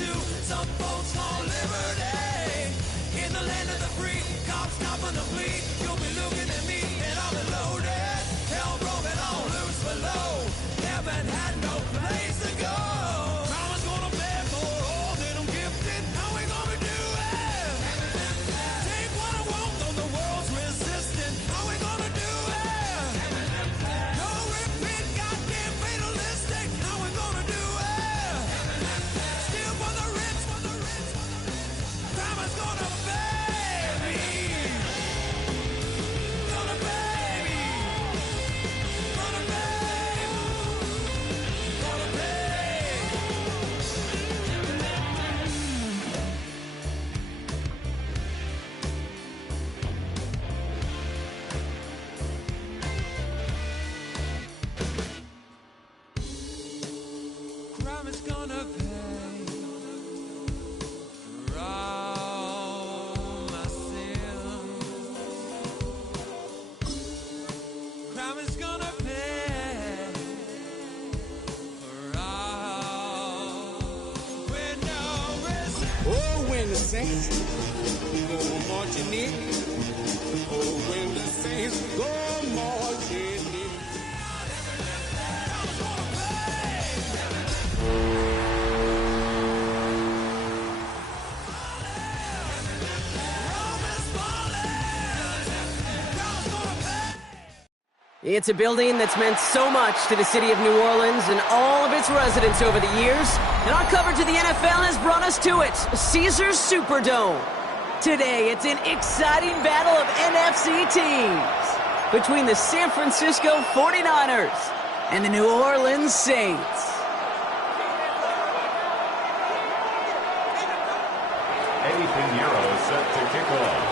to some folks on liberty. In the land of the free, cops stopping the fleet. You'll be looking at me and I'll be loaded. Hell broken on loose below. Haven't had no place to go. Mama's gonna beg for all that I'm gifted. How we gonna do it? Take what I want, though the world's resistant. How we gonna do it? No repeat, goddamn fatalistic. How we gonna do it? Still for the rich, for the rich, for the rich. Mama's gonna pay me. Gonna pay me. Gonna pay. Gonna pay. Crime is gonna pay for all my sins. Crime is gonna pay for all with no resistance. Oh, when the saints go marching in. Oh, when the saints go marching in. It's a building that's meant so much to the city of New Orleans and all of its residents over the years. And our coverage of the NFL has brought us to it, Caesars Superdome. Today, it's an exciting battle of NFC teams between the San Francisco 49ers and the New Orleans Saints. Anything Euro set to kick off.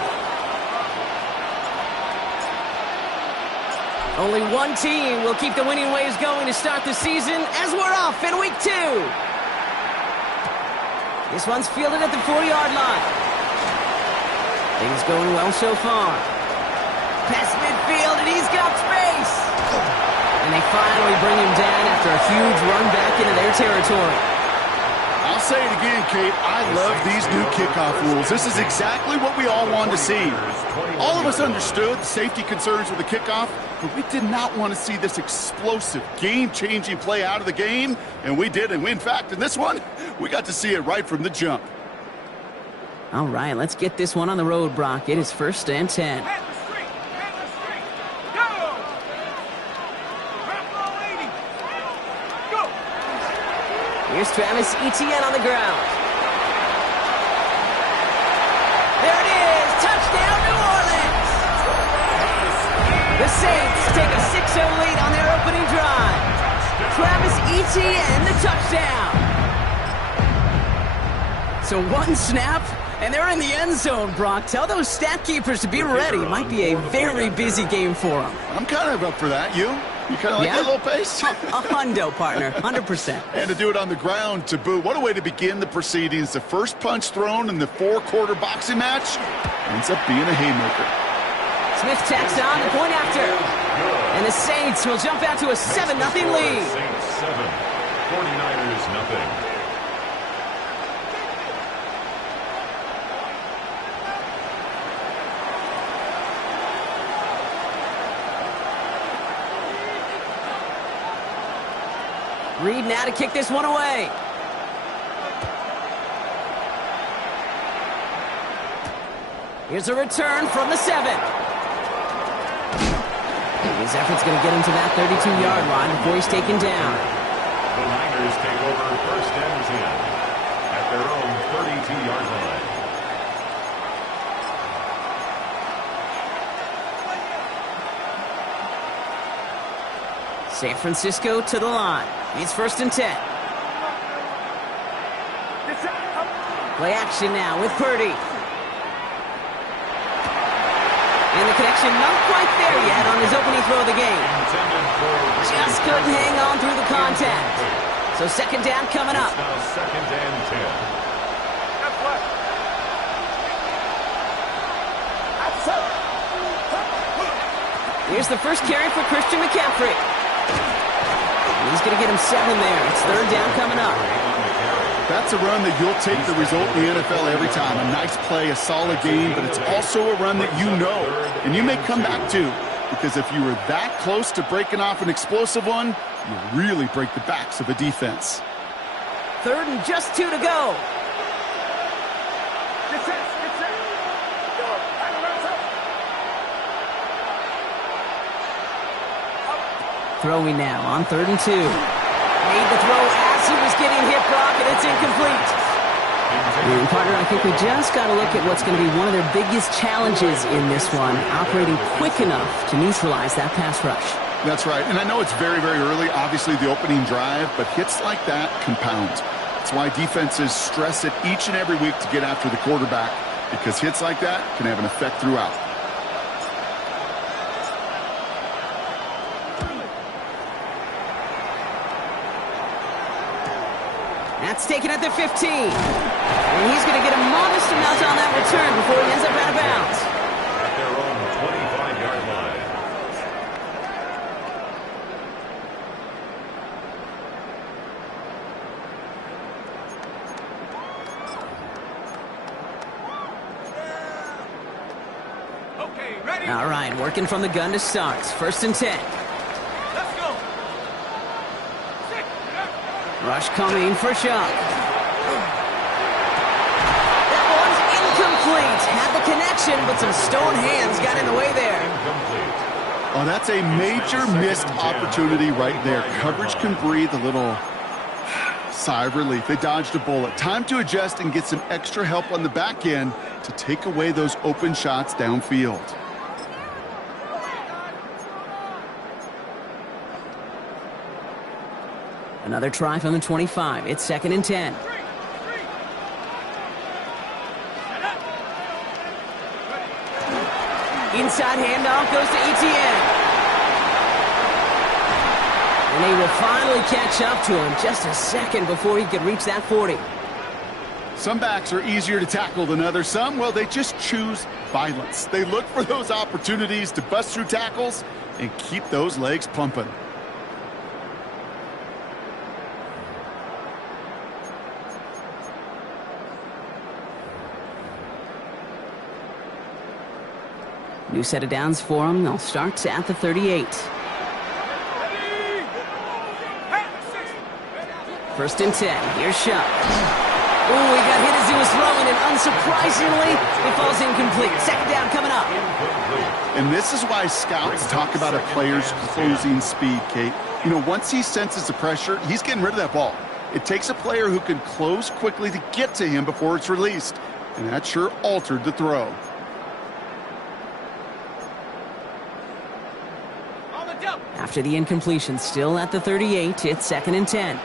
Only one team will keep the winning ways going to start the season as we're off in week 2. This one's fielded at the 4-yard line. Things going well so far. Past midfield, and he's got space. And they finally bring him down after a huge run back into their territory. I'll say it again, Kate. I love these new kickoff rules. This is exactly what we all wanted to see. All of us understood the safety concerns with the kickoff, but we did not want to see this explosive, game-changing play out of the game, and we did. And in fact, in this one, we got to see it right from the jump. All right, let's get this one on the road, Brock. It is 1st and 10. Here's Travis Etienne on the ground. There it is! Touchdown, New Orleans! The Saints take a 6-0 lead on their opening drive. Travis Etienne, the touchdown. So one snap, and they're in the end zone, Brock. Tell those stat keepers to be ready. Might be a very busy game for them. I'm kind of up for that. You kind of like that little pace? A hundo, partner. 100%. And to do it on the ground to boot. What a way to begin the proceedings. The first punch thrown in the 4-quarter boxing match ends up being a haymaker. Smith tacks on the point after. And the Saints will jump out to a 7-0 lead. Saints 7, 49ers nothing. Reed now to kick this one away. Here's a return from the 7. His effort's going to get him to that 32-yard line before he's taken down. The Niners take over 1st and 10 at their own 32-yard line. San Francisco to the line. It's 1st and 10. Play action now with Purdy. And the connection not quite there yet on his opening throw of the game. Just couldn't hang on through the contact. So 2nd down coming up. It's now 2nd and 10. Here's the first carry for Christian McCaffrey. He's going to get him 7 there. It's 3rd down coming up. On the carry. That's a run that you'll take the result in the NFL every time. A nice play, a solid game, but it's also a run that you know, and you may come back to, because if you were that close to breaking off an explosive one, you really break the backs of a defense. 3rd and just 2 to go. Throwing now on 3rd and 2. Made the throw as he was getting hit, Brock, and it's incomplete. And partner, I think we just got to look at what's going to be one of their biggest challenges in this one, operating quick enough to neutralize that pass rush. That's right, and I know it's very, very early, obviously the opening drive, but hits like that compound. That's why defenses stress it each and every week to get after the quarterback, because hits like that can have an effect throughout. That's taken at the 15. And he's going to get a modest amount on that return before he ends up out of bounds. At their own 25-yard line. Okay, ready? All right, working from the gun to start. 1st and 10. Let's go. Rush coming for Chuck. That one's incomplete. Had the connection, but some stone hands got in the way there. Oh, that's a major missed opportunity right there. Coverage can breathe a little sigh of relief. They dodged a bullet. Time to adjust and get some extra help on the back end to take away those open shots downfield. Another try from the 25. It's 2nd and 10. Inside handoff goes to Etienne. And they will finally catch up to him just a second before he could reach that 40. Some backs are easier to tackle than others. Some, well, they just choose violence. They look for those opportunities to bust through tackles and keep those legs pumping. New set of downs for him. They'll start at the 38. 1st and 10. Here's Shuck. Ooh, he got hit as he was throwing, and unsurprisingly, it falls incomplete. 2nd down coming up. And this is why scouts talk about a player's closing speed, Kate. You know, once he senses the pressure, he's getting rid of that ball. It takes a player who can close quickly to get to him before it's released. And that sure altered the throw. After the incompletion, still at the 38, it's 2nd and 10.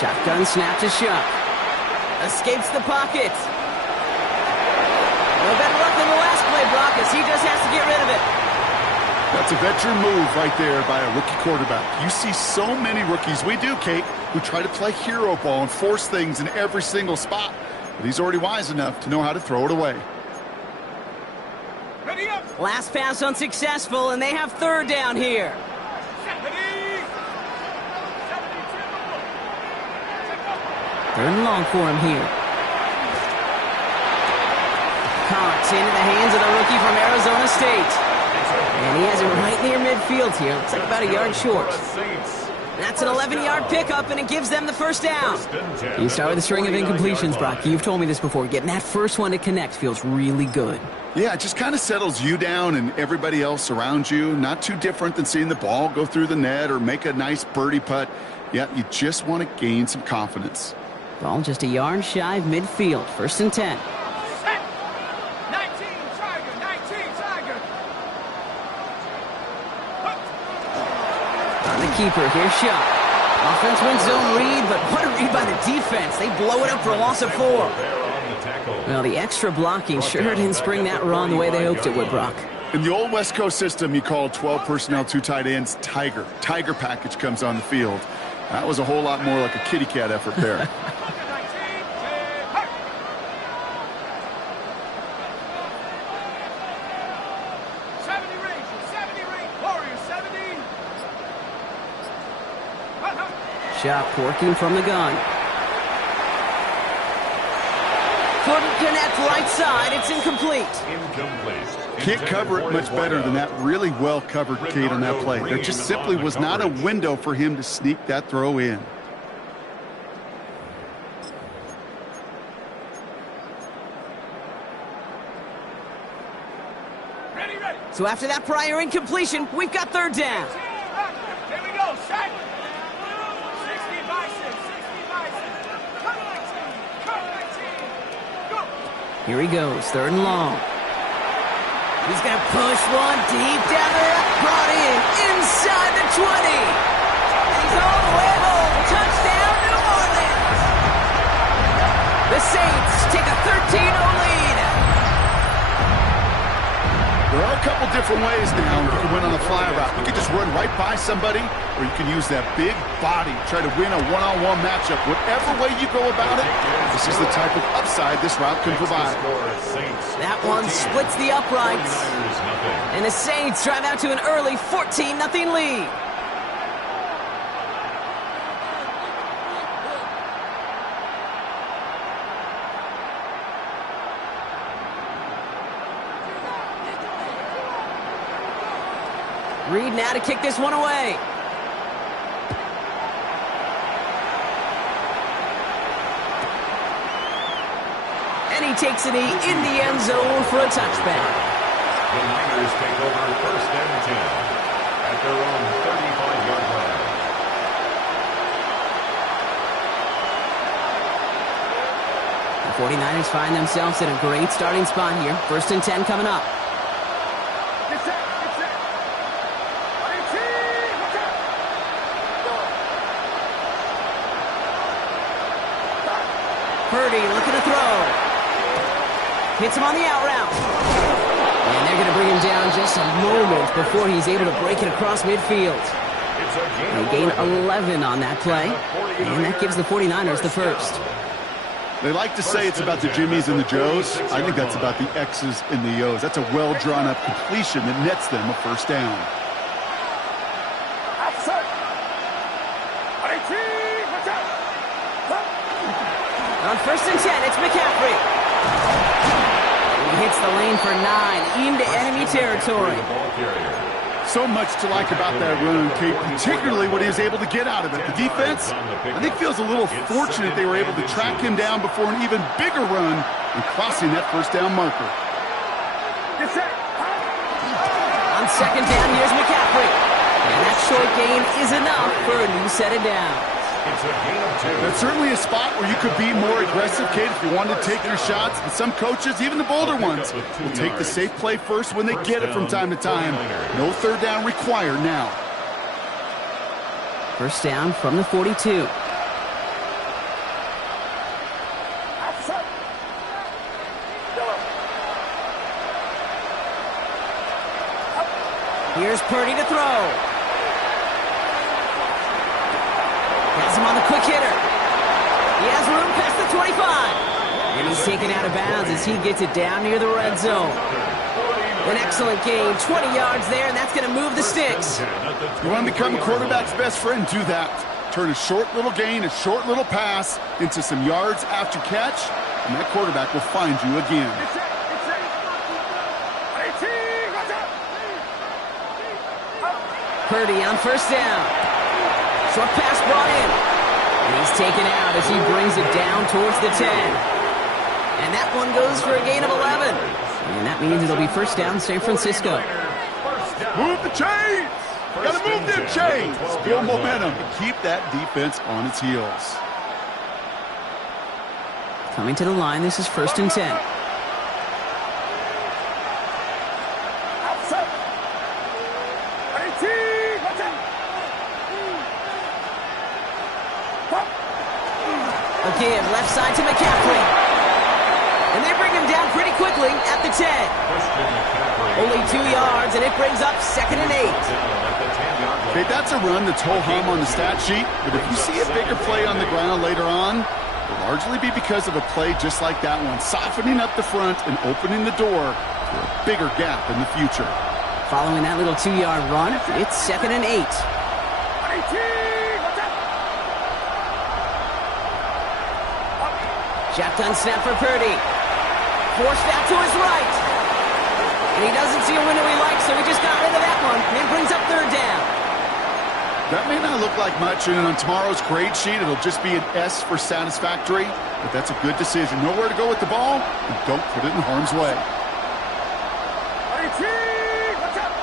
Shotgun snap to Shuck. Escapes the pocket. No better luck than the last play, Brock, as he just has to get rid of it. That's a veteran move right there by a rookie quarterback. You see so many rookies, we do, Kate, who try to play hero ball and force things in every single spot. But he's already wise enough to know how to throw it away. Ready up. Last pass unsuccessful, and they have 3rd down here. Third and long for him here. Caught into the hands of the rookie from Arizona State. And he has it right near midfield here. Looks like about a yard short. That's an 11-yard pickup, and it gives them the 1st down. You start with a string of incompletions, Brock. You've told me this before. Getting that first one to connect feels really good. Yeah, it just kind of settles you down and everybody else around you. Not too different than seeing the ball go through the net or make a nice birdie putt. Yeah, you just want to gain some confidence. Ball just a yard shy of midfield. 1st and 10. 19 Tiger. On the keeper, here's Shuck. Offense wins zone read, but what a read by the defense. They blow it up for a loss of 4. Well, the extra blocking sure didn't spring that run the way they hoped it would, Brock. In the old West Coast system, you called 12 personnel, 2 tight ends, Tiger. Tiger package comes on the field. That was a whole lot more like a kitty cat effort there. shot working from the gun. Couldn't connect right side. It's incomplete. Can't cover it much better than that. Really well covered, Kate, on that play. There just simply was not a window for him to sneak that throw in. So after that prior incompletion, we've got third down. Here we go, set. 60 by 6, 60 by 6. Come 19, come 19. Go. Here he goes, third and long. He's going to push one deep down the right. Brought in, inside the 20. And he's all the way home. Touchdown, New Orleans. The Saints take a 13-0 lead. There are a couple different ways now you can win on a fly route. You can just run right by somebody, or you can use that big body, try to win a one-on-one matchup. Whatever way you go about it, this is the type of upside this route can provide. That one splits the uprights. And the Saints drive out to an early 14-0 lead. Reed now to kick this one away. And he takes it in the end zone for a touchback. The Niners take over first and 10 at their own 35-yard line. The 49ers find themselves in a great starting spot here. First and 10 coming up. Purdy looking to throw. Hits him on the out route. And they're going to bring him down just a moment before he's able to break it across midfield. They gain 11 on that play, and that gives the 49ers the first. They like to say it's about the Jimmies and the Joes. I think that's about the X's and the O's. That's a well-drawn-up completion that nets them a first down. On first and 10, it's McCaffrey. He hits the lane for 9 into enemy territory. So much to like about that run, Kate, particularly what he was able to get out of it. The defense, I think, feels a little fortunate they were able to track him down before an even bigger run and crossing that first down marker. On second down, here's McCaffrey. And that short gain is enough for a new set of downs. That's certainly a spot where you could be more aggressive, Kate, if you wanted to take your shots. And some coaches, even the bolder ones, will take the safe play first when they get it from time to time. No third down required now. First down from the 42. Here's Purdy to throw. Has him on the quick hitter. He has room past the 25. And he's taken out of bounds as he gets it down near the red zone. An excellent gain, 20 yards there, and that's going to move the sticks. You want to become a quarterback's best friend, do that. Turn a short little gain, a short little pass into some yards after catch, and that quarterback will find you again. Purdy on first down. Short pass brought in. And he's taken out as he brings it down towards the 10. And that one goes for a gain of 11. And that means it'll be first down San Francisco. Move the chains! Gotta move them chains! Build momentum and keep that defense on its heels. Coming to the line, this is first and 10. Again, left side to McCaffrey. And they bring him down pretty quickly at the 10. Only 2 yards, and it brings up second and 8. Okay, that's a run that's ho-hum on the stat sheet, but if you see a bigger play on the ground later on, it'll largely be because of a play just like that one, softening up the front and opening the door for a bigger gap in the future. Following that little 2-yard run, it's second and 8. Shotgun snap for Purdy. Forced out to his right. And he doesn't see a window he likes, so he just got rid of that one. And it brings up third down. That may not look like much, and on tomorrow's grade sheet, it'll just be an S for satisfactory, but that's a good decision. Nowhere to go with the ball, and don't put it in harm's way. Watch out!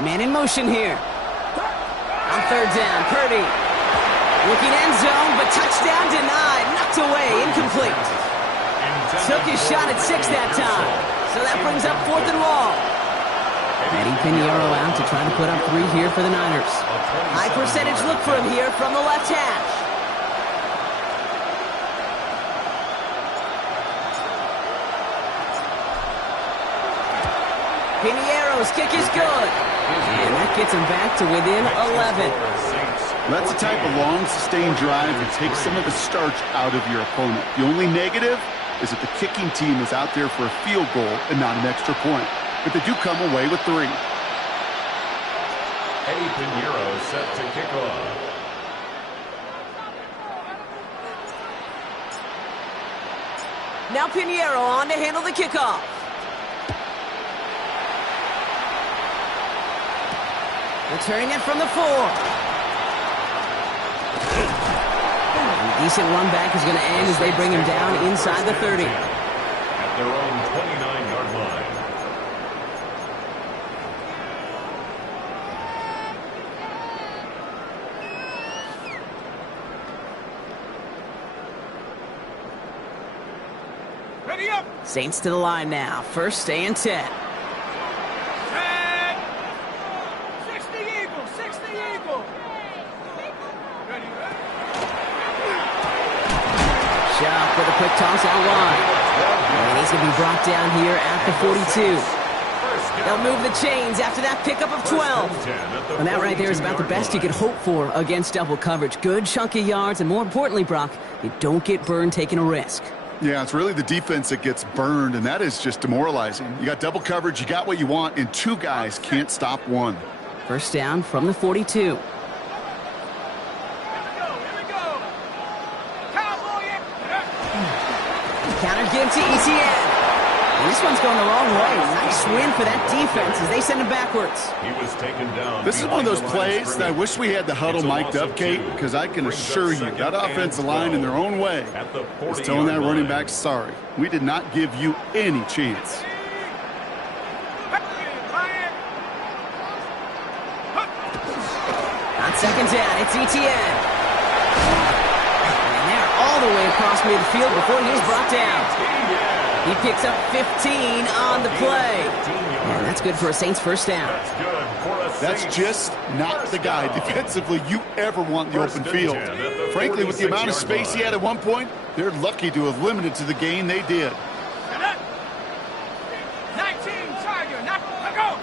Man in motion here. On third down, Purdy. Looking end zone, but touchdown denied. Knocked away, incomplete. Took his shot at 6 that time. So that brings up 4th and long. Eddie Pinheiro out to try to put up 3 here for the Niners. High percentage look for him here from the left hash. Pinheiro's kick is good. And that gets him back to within 11. That's the type of long, sustained drive that takes some of the starch out of your opponent. The only negative is that the kicking team is out there for a field goal and not an extra point. But they do come away with 3. Eddie Pinheiro set to kick off. Now Pinheiro on to handle the kickoff. Returning it from the 4. Decent run back is going to end as they bring him down inside the 30. At their own 29-yard line. Ready up! Saints to the line now. 1st and 10. 60 Eagle! 60 Eagle! Ready, ready. Shot with a quick toss out wide. And he's going to be brought down here at the 42. They'll move the chains after that pickup of 12. And that right there is about the best you could hope for against double coverage. Good chunky yards, and more importantly, Brock, you don't get burned taking a risk. Yeah, it's really the defense that gets burned, and that is just demoralizing. You got double coverage, you got what you want, and 2 guys can't stop 1. 1st down from the 42. Here we go! Cowboy it! Counter give to ETN. And this one's going the wrong way. Nice win for that defense as they send him backwards. He was taken down. This is one of those plays that I wish we had the huddle mic'd up, Kate, because I can assure you that offensive line in their own way is telling that running back, sorry, we did not give you any chance. On 2nd down, it's ETN. And they're all the way across midfield before he's brought down. He picks up 15 on the play. And that's good for a Saints 1st down. That's just not the guy defensively you ever want in the open field. Frankly, with the amount of space he had at one point, they're lucky to have limited to the gain they did. 19 Tiger, now go!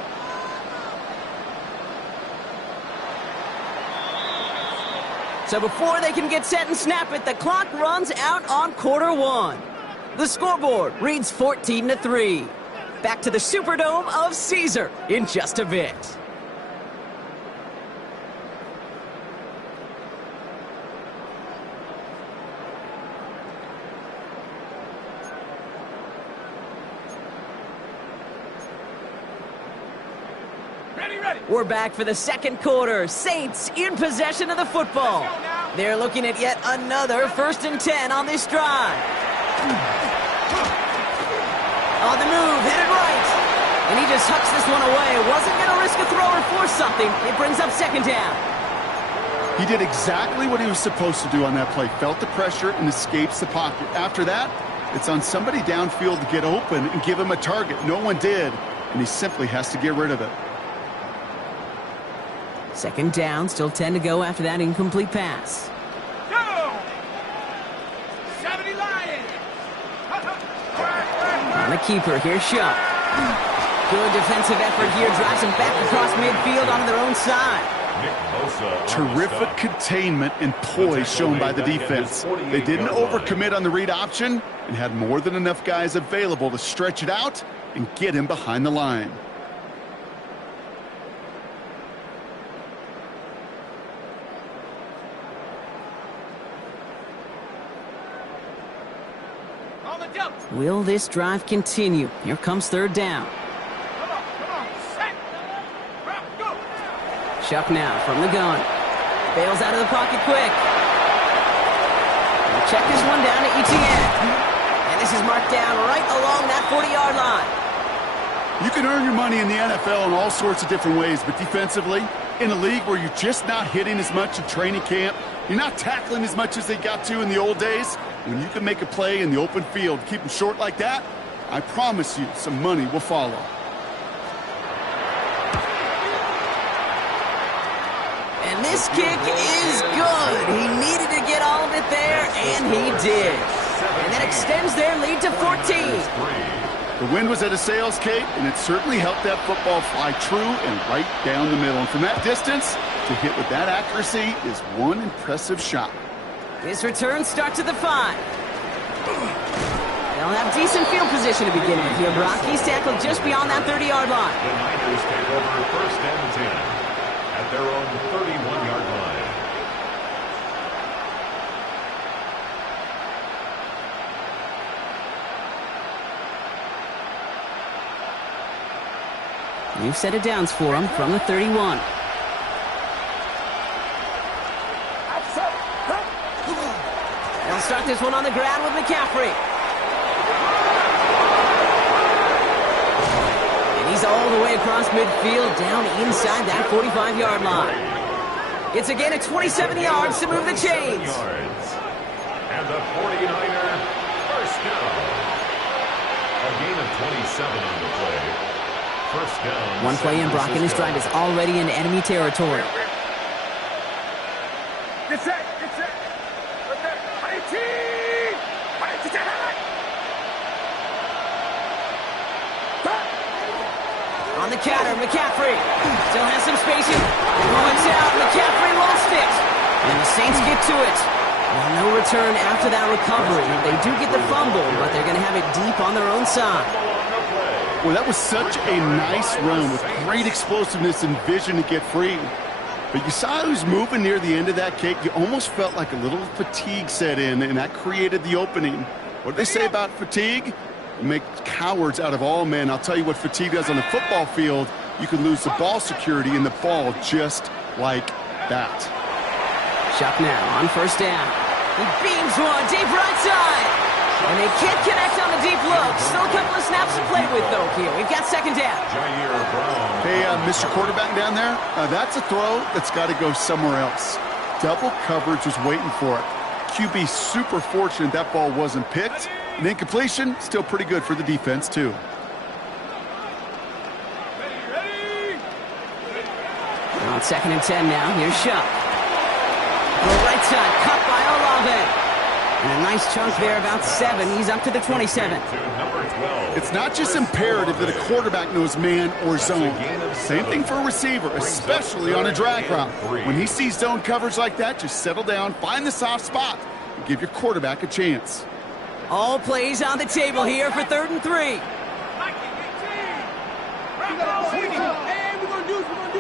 So before they can get set and snap it, the clock runs out on quarter 1. The scoreboard reads 14-3. Back to the Superdome of Caesar in just a bit. Ready. We're back for the 2nd quarter. Saints in possession of the football. They're looking at yet another 1st and 10 on this drive. On the move, headed right. And he just hucks this one away. Wasn't going to risk a throw or force something. It brings up 2nd down. He did exactly what he was supposed to do on that play. Felt the pressure and escapes the pocket. After that, it's on somebody downfield to get open and give him a target. No one did, and he simply has to get rid of it. 2nd down, still 10 to go after that incomplete pass. Go! 70 Lions! On the keeper, here's Shuck. Good defensive effort here, drives him back across midfield onto their own side. Terrific containment and poise shown by the defense. They didn't overcommit on the read option and had more than enough guys available to stretch it out and get him behind the line. Will this drive continue? Here comes third down. Come on, set. Go. Chuck now from the gun. Bails out of the pocket quick. We'll check this one down to ETN. And this is marked down right along that 40-yard line. You can earn your money in the NFL in all sorts of different ways, but defensively, in a league where you're just not hitting as much in training camp, you're not tackling as much as they got to in the old days, when you can make a play in the open field, keep them short like that, I promise you some money will follow. And this kick is good. He needed to get all of it there, and he did. And that extends their lead to 14. The wind was at a sails, Kate, and it certainly helped that football fly true and right down the middle. And from that distance, to hit with that accuracy is one impressive shot. His return starts at the 5. They'll have decent field position to begin with here, Brock. He's tackled just beyond that 30-yard line. The Niners take over first and 10 at their own 31-yard line. New set of downs for him from the 31. They'll start this one on the ground with McCaffrey. And he's all the way across midfield, down inside that 45-yard line. It's again at 27 yards to move the chains. And the 49er first down. A gain of 27 on the play. First down. One play in, Brock, and his drive is already in enemy territory. Get set. Right there. On the counter, McCaffrey still has some spacing. Runs out, McCaffrey lost it. And the Saints get to it. Well, no return after that recovery. They do get the fumble, but they're going to have it deep on their own side. Well, that was such a nice run with great explosiveness and vision to get free. But you saw he was moving near the end of that kick. You almost felt like a little fatigue set in, and that created the opening. What do they say about fatigue? You make cowards out of all men. I'll tell you what fatigue does on the football field. You can lose the ball security and the ball just like that. Chuck now on first down. He beams one deep right side. And they can't connect on the deep look. Still a couple of snaps to play with, though, here. We've got second down. Hey, Mr. Quarterback down there, that's a throw that's got to go somewhere else. Double coverage was waiting for it. QB super fortunate that ball wasn't picked. And incompletion, still pretty good for the defense, too. On second and 10 now, here's Shuck. On the right side, cut by Olave. And a nice chunk there, about 7. He's up to the 27. It's not just imperative that a quarterback knows man or zone. Same thing for a receiver, especially on a drag route. When he sees zone coverage like that, just settle down, find the soft spot, and give your quarterback a chance. All plays on the table here for 3rd and 3. Hey, we're going to do something.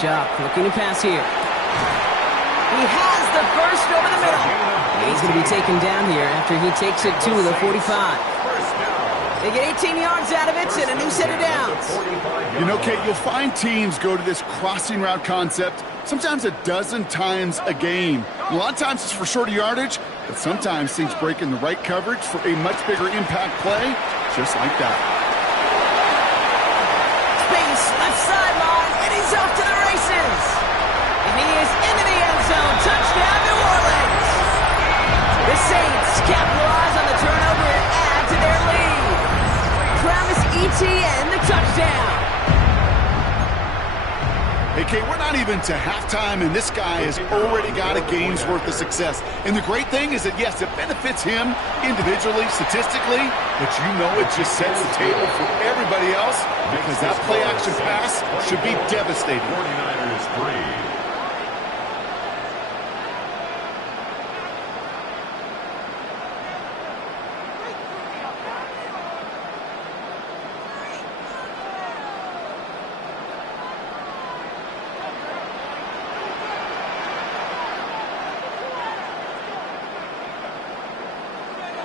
Shuck looking to pass here. He has the burst over the middle. And he's going to be taken down here after he takes it to the 45. They get 18 yards out of it and a new set of downs. You know, Kate, you'll find teams go to this crossing route concept sometimes a dozen times a game. A lot of times it's for shorter yardage, but sometimes things break in the right coverage for a much bigger impact play, just like that. Space, left sideline, and he's off to the races. And he is into the end zone. Touchdown, New Orleans. The Saints capitalize on the turnover and add to their lead. Travis Etienne, the touchdown. Hey, Kate, we're not even to halftime, and this guy has already got a game's worth of success. And the great thing is that, yes, it benefits him individually, statistically, but you know it just sets the table for everybody else because that play-action pass should be devastating. 49ers 3.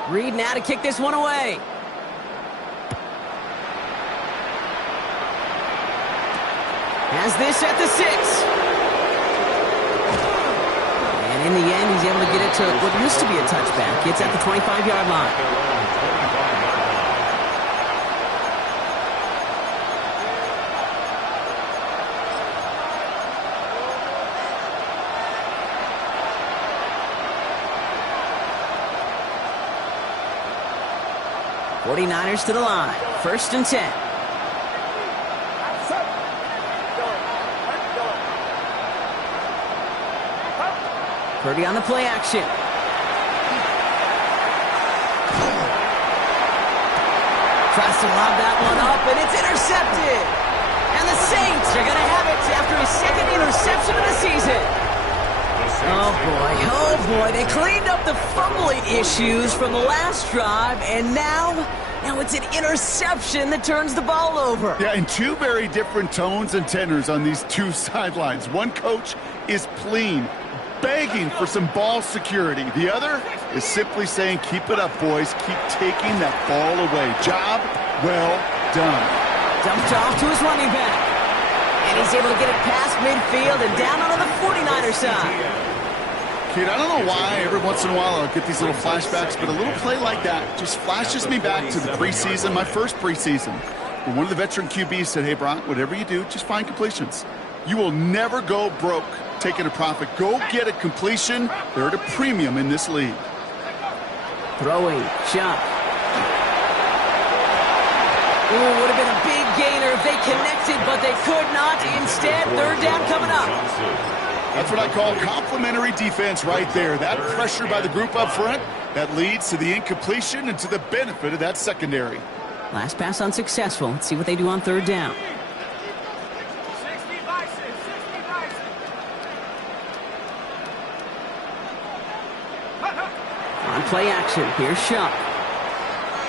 Reed now to kick this one away. Has this at the 6. And in the end, he's able to get it to what used to be a touchback. It's at the 25-yard line. '49ers to the line. 1st and 10. Purdy on the play action. Tries to lob that one up, and it's intercepted. And the Saints are going to have it after his 2nd interception of the season. Oh, boy. They cleaned up the fumbling issues from the last drive, and now it's an interception that turns the ball over. Yeah, and two very different tones and tenors on these two sidelines. One coach is pleading, begging for some ball security. The other is simply saying, keep it up, boys. Keep taking that ball away. Job well done. Dumped off to his running back. And he's able to get it past midfield and down onto the 49er side. Kid, I don't know why every once in a while I'll get these little flashbacks, but a little play like that just flashes me back to the preseason, my first preseason. When one of the veteran QBs said, hey, Brock, whatever you do, just find completions. You will never go broke taking a profit. Go get a completion. They're at a premium in this league. Throwing, shot. Ooh, would have been a big gainer if they connected, but they could not. Instead, 3rd down coming up. That's what I call complimentary defense right there. That pressure by the group up front, that leads to the incompletion and to the benefit of that secondary. Last pass unsuccessful. Let's see what they do on 3rd down. 60 Bison, 60 Bison. On play action, here's Shuck.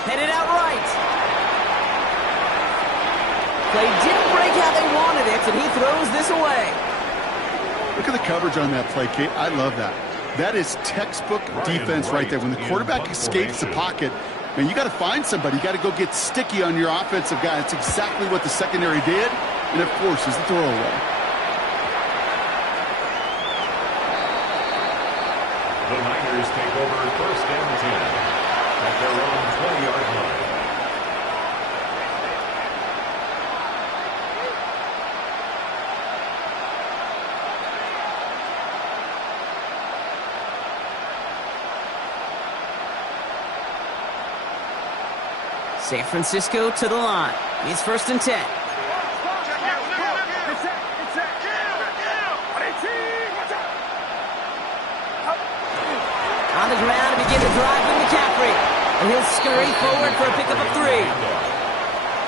Headed out right. Play didn't break how they wanted it, and he throws this away. Look at the coverage on that play, Kate. I love that. That is textbook defense right there. When the quarterback escapes the pocket, man, you got to find somebody. You got to go get sticky on your offensive guy. That's exactly what the secondary did, and it forces the throwaway. The Niners take over 1st and 10 at their own 20-yard line. San Francisco to the line. It's 1st and 10. On the ground to begin the drive with McCaffrey. And he'll scurry forward for a pickup of 3.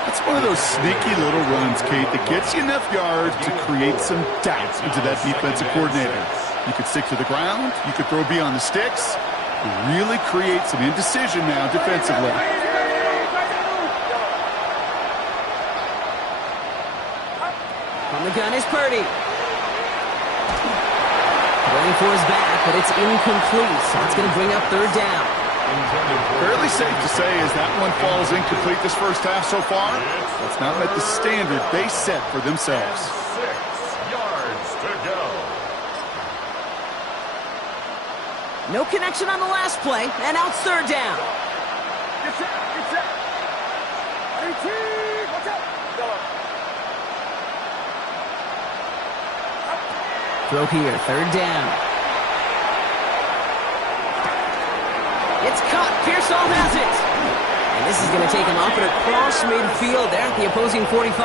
That's one of those sneaky little runs, Kate, that gets you enough yards to create some doubt into that defensive coordinator. You could stick to the ground. You could throw beyond the sticks. It really creates some indecision now defensively. On the gun is Purdy. Going for his back, but it's incomplete. So it's going to bring up 3rd down. Fairly safe to say as that one falls incomplete this first half so far, it's not met the standard they set for themselves. 6 yards to go. No connection on the last play, and now it's 3rd down. Throw here, 3rd down. It's caught. Pearsall has it. And this is going to take him off and across midfield there at the opposing 45.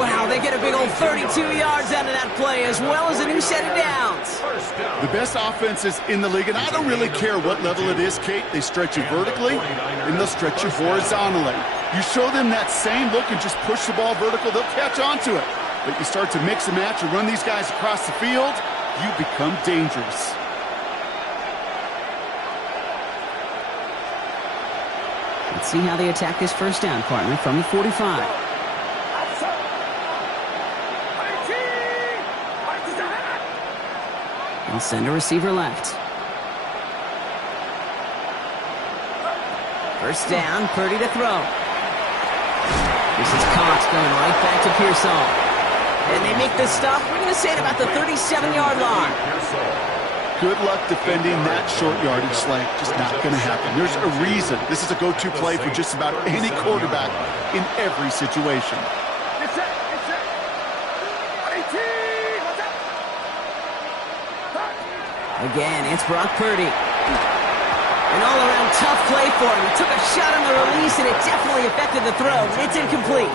Wow, they get a big old 32 yards out of that play as well as a new set of downs. The best offenses in the league, and I don't really care what level it is, Kate. They stretch you vertically, and they'll stretch you horizontally. You show them that same look and just push the ball vertical, they'll catch on to it. But you start to mix and match and run these guys across the field, you become dangerous. Let's see how they attack this 1st down, partner, from the 45. And send a receiver left. First down, Purdy to throw. This is Cox going right back to Pearsall. And they make the stop, we're going to say, at about the 37-yard line. Good luck defending that short yardage slant. Just not going to happen. There's a reason. This is a go-to play for just about any quarterback in every situation. Get set, get set. 18, watch out. Again, it's Brock Purdy. An all-around tough play for him. He took a shot on the release, and it definitely affected the throw. It's incomplete.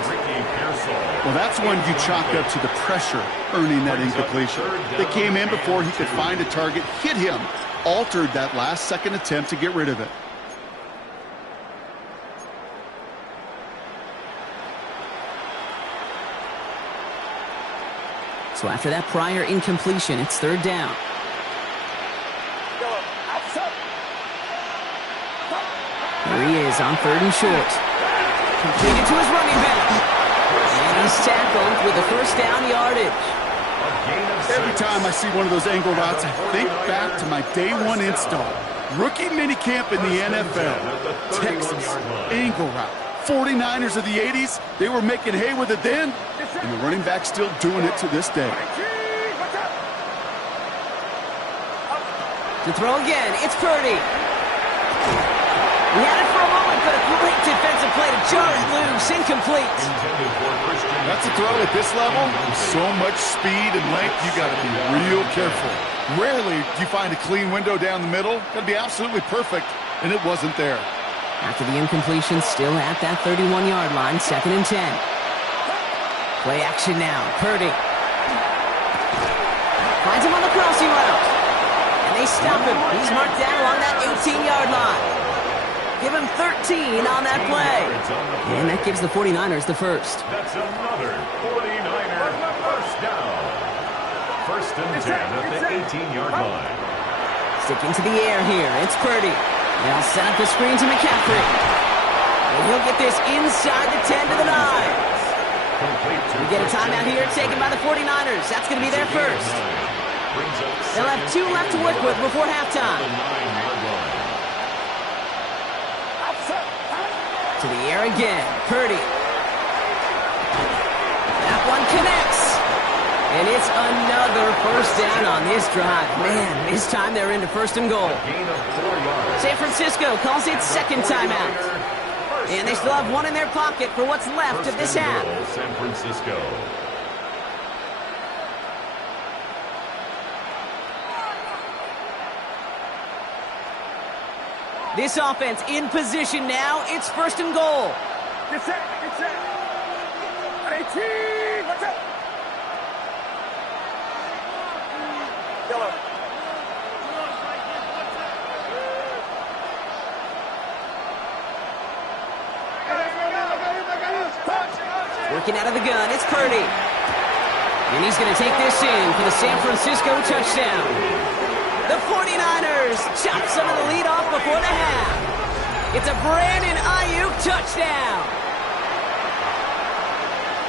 Well, that's one you chalk up to the pressure earning that incompletion. They came in before he could find a target, hit him, altered that last-second attempt to get rid of it. So after that prior incompletion, it's third down. Here he is on third and short. Completed to his running back. And he's tackled with the first down yardage. Every time I see one of those angle routes, I think back to my day one install. Rookie minicamp in the NFL. Texas, angle route. 49ers of the 80s, they were making hay with it then, and the running back's still doing it to this day. To throw again, it's Purdy. He had it for a moment, but a great defensive play to jar it loose, incomplete. That's a throw at this level. With so much speed and length, you got to be real careful. Rarely do you find a clean window down the middle. Got to be absolutely perfect, and it wasn't there. After the incompletion, still at that 31-yard line, 2nd and 10. Play action now, Purdy. Finds him on the crossing route. And they stop him. He's marked down along that 18-yard line. Give him 13 on that play. And that gives the 49ers the first. That's another 49er first down. First and 10 at the 18-yard line. Sticking to the air here, it's Purdy. They'll set up the screen to McCaffrey. And he'll get this inside the 10 to the 9. We get a timeout here taken by the 49ers. That's going to be their first. They'll have 2 left to work with before halftime. To the air again, Purdy. That one connects. And it's another first down on this drive. Man, this time they're into first and goal. San Francisco calls it second timeout. And they still have one in their pocket for what's left of this half. San Francisco. This offense in position now. It's first and goal. Get set, get set. 18, watch out. Yellow. Working out of the gun, it's Purdy. And he's going to take this in for the San Francisco touchdown. The 49ers chop some of the lead off before the half. It's a Brandon Ayuk touchdown.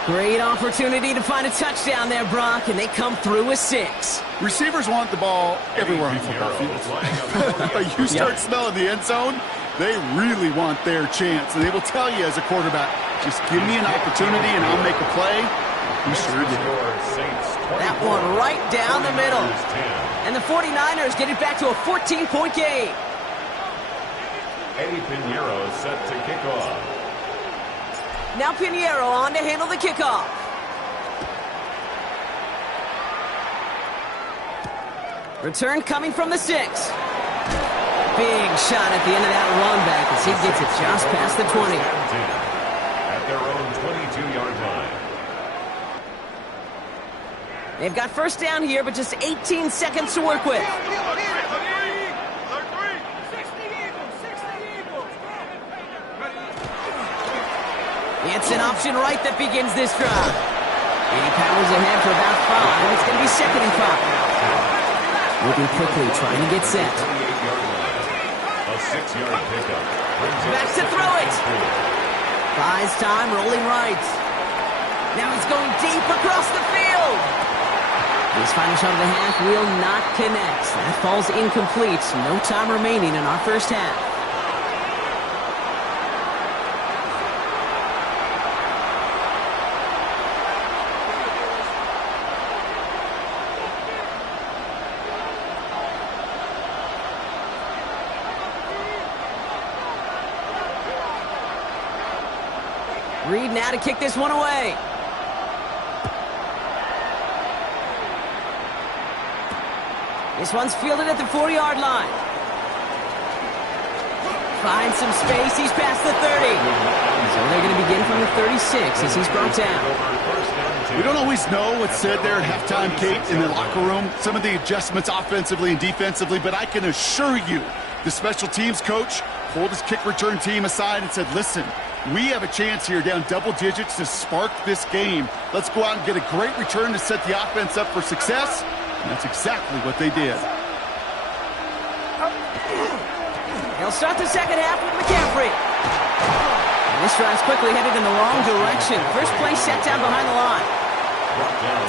Great opportunity to find a touchdown there, Brock, and they come through with 6. Receivers want the ball everywhere on football fields. You start smelling the end zone, they really want their chance. And they will tell you as a quarterback, just give me an opportunity and I'll make a play. He sure did. That one right down the middle. And the 49ers get it back to a 14-point game. Eddie Pinheiro set to kick off. Now Pinheiro on to handle the kickoff. Return coming from the 6. Big shot at the end of that run back as he gets it just past the 20. At their own 22-yard line. They've got first down here, but just 18 seconds to work with. It's an option right that begins this drive. And he powers ahead for about 5. It's going to be 2nd and 5. Moving quickly, trying to get set. A 6-yard pickup. Back to throw it. Buys time, rolling right. Now he's going deep across the field. His final shot of the half will not connect. That falls incomplete. No time remaining in our first half. Reed now to kick this one away. This one's fielded at the 40-yard line. Finds some space. He's past the 30. So they're going to begin from the 36 as he's brought down. We don't always know what's said there at halftime, Kate, in the locker room. Some of the adjustments offensively and defensively, but I can assure you the special teams coach pulled his kick return team aside and said, listen, we have a chance here down double digits to spark this game. Let's go out and get a great return to set the offense up for success. And that's exactly what they did. He'll start the second half with McCaffrey. And this drive's quickly headed in the wrong direction. First play set down behind the line.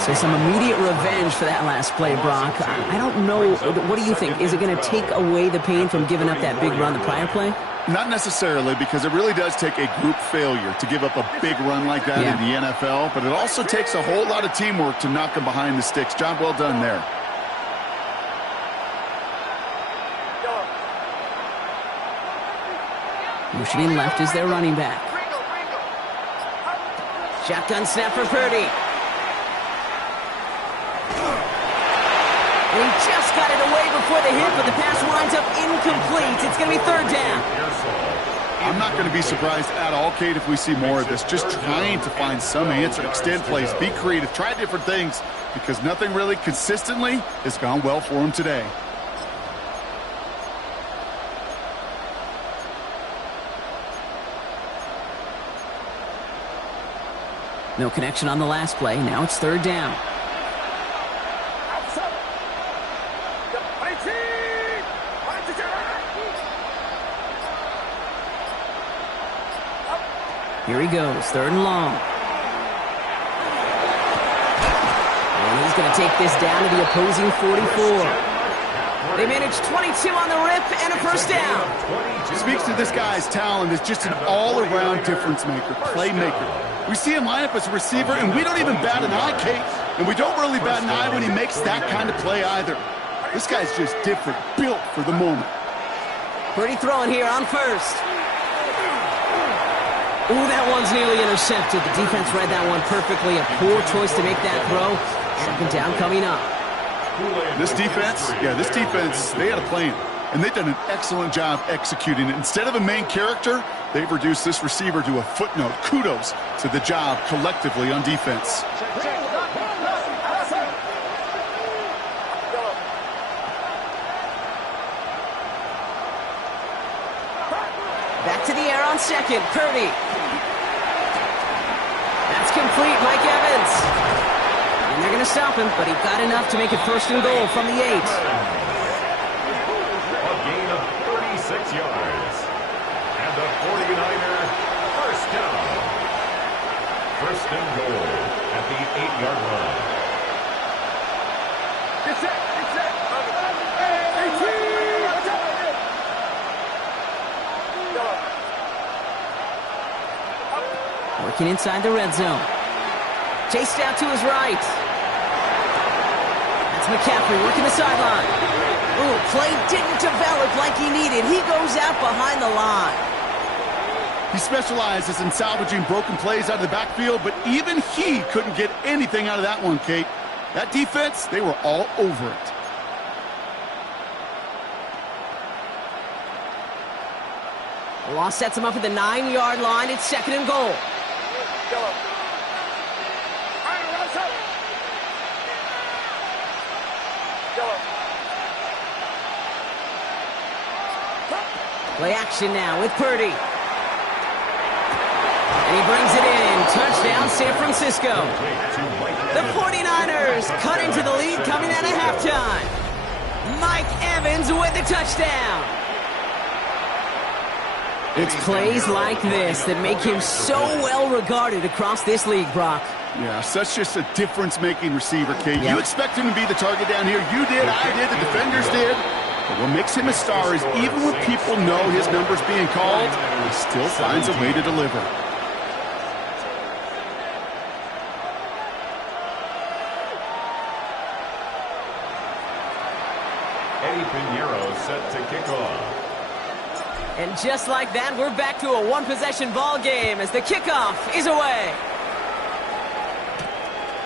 So some immediate revenge for that last play, Brock. I don't know. What do you think? Is it going to take away the pain from giving up that big run the prior play? Not necessarily, because it really does take a group failure to give up a big run like that in the NFL, but it also takes a whole lot of teamwork to knock them behind the sticks. Job well done there. Motioning left is their running back. Shotgun snap for Purdy. And he just got it away before the hit, but the pass winds up incomplete. It's going to be third down. I'm not going to be surprised at all, Kate, if we see more of this. Just trying to find some answer, extend plays, be creative, try different things, because nothing really consistently has gone well for him today. No connection on the last play. Now it's third down. Here he goes, third and long. And he's going to take this down to the opposing 44. They managed 22 on the rip and a first down. Speaks to this guy's talent as just an all-around difference maker, playmaker. We see him line up as a receiver, and we don't even bat an eye, Kate. And we don't really bat an eye when he makes that kind of play either. This guy's just different, built for the moment. Purdy throwing here on first. Ooh, that one's nearly intercepted. The defense read that one perfectly. A poor choice to make that throw. Second down coming up. This defense, they had a plan. And they've done an excellent job executing it. Instead of a main character, they've reduced this receiver to a footnote. Kudos to the job collectively on defense. Back to the air on second. Purdy. That's complete. Mike Evans. And they're going to stop him, but he got enough to make it first and goal from the 8. A gain of 36 yards. And the 49er first down. First and goal at the 8-yard line. Get set. Working inside the red zone. Chased out to his right. That's McCaffrey working the sideline. Ooh, play didn't develop like he needed. He goes out behind the line. He specializes in salvaging broken plays out of the backfield, but even he couldn't get anything out of that one, Kate. That defense, they were all over it. The loss sets him up at the 9-yard line. It's second and goal. Play action now with Purdy. And he brings it in. Touchdown, San Francisco. The 49ers cut into the lead coming out of halftime. Mike Evans with the touchdown. It's plays like this that make him so well regarded across this league, Brock. Yeah, such just a difference-making receiver, Kate. You expect him to be the target down here. You did, I did, the defenders did. But what makes him a star is even when people know his number's being called, he still finds a way to deliver. Eddie Pinheiro set to kick off. And just like that, we're back to a one-possession ball game as the kickoff is away.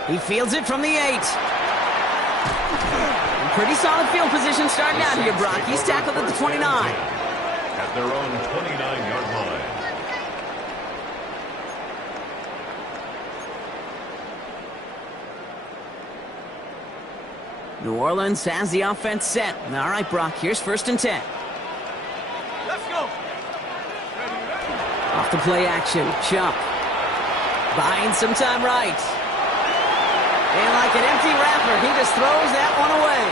He fields it from the 8. Pretty solid field position starting out here, Brock. He's tackled at the 29. At their own 29-yard line. New Orleans has the offense set. All right, Brock, here's 1st and 10. Let's go. Off the play action, Chubb. Buying some time right. And like an empty wrapper, he just throws that one away.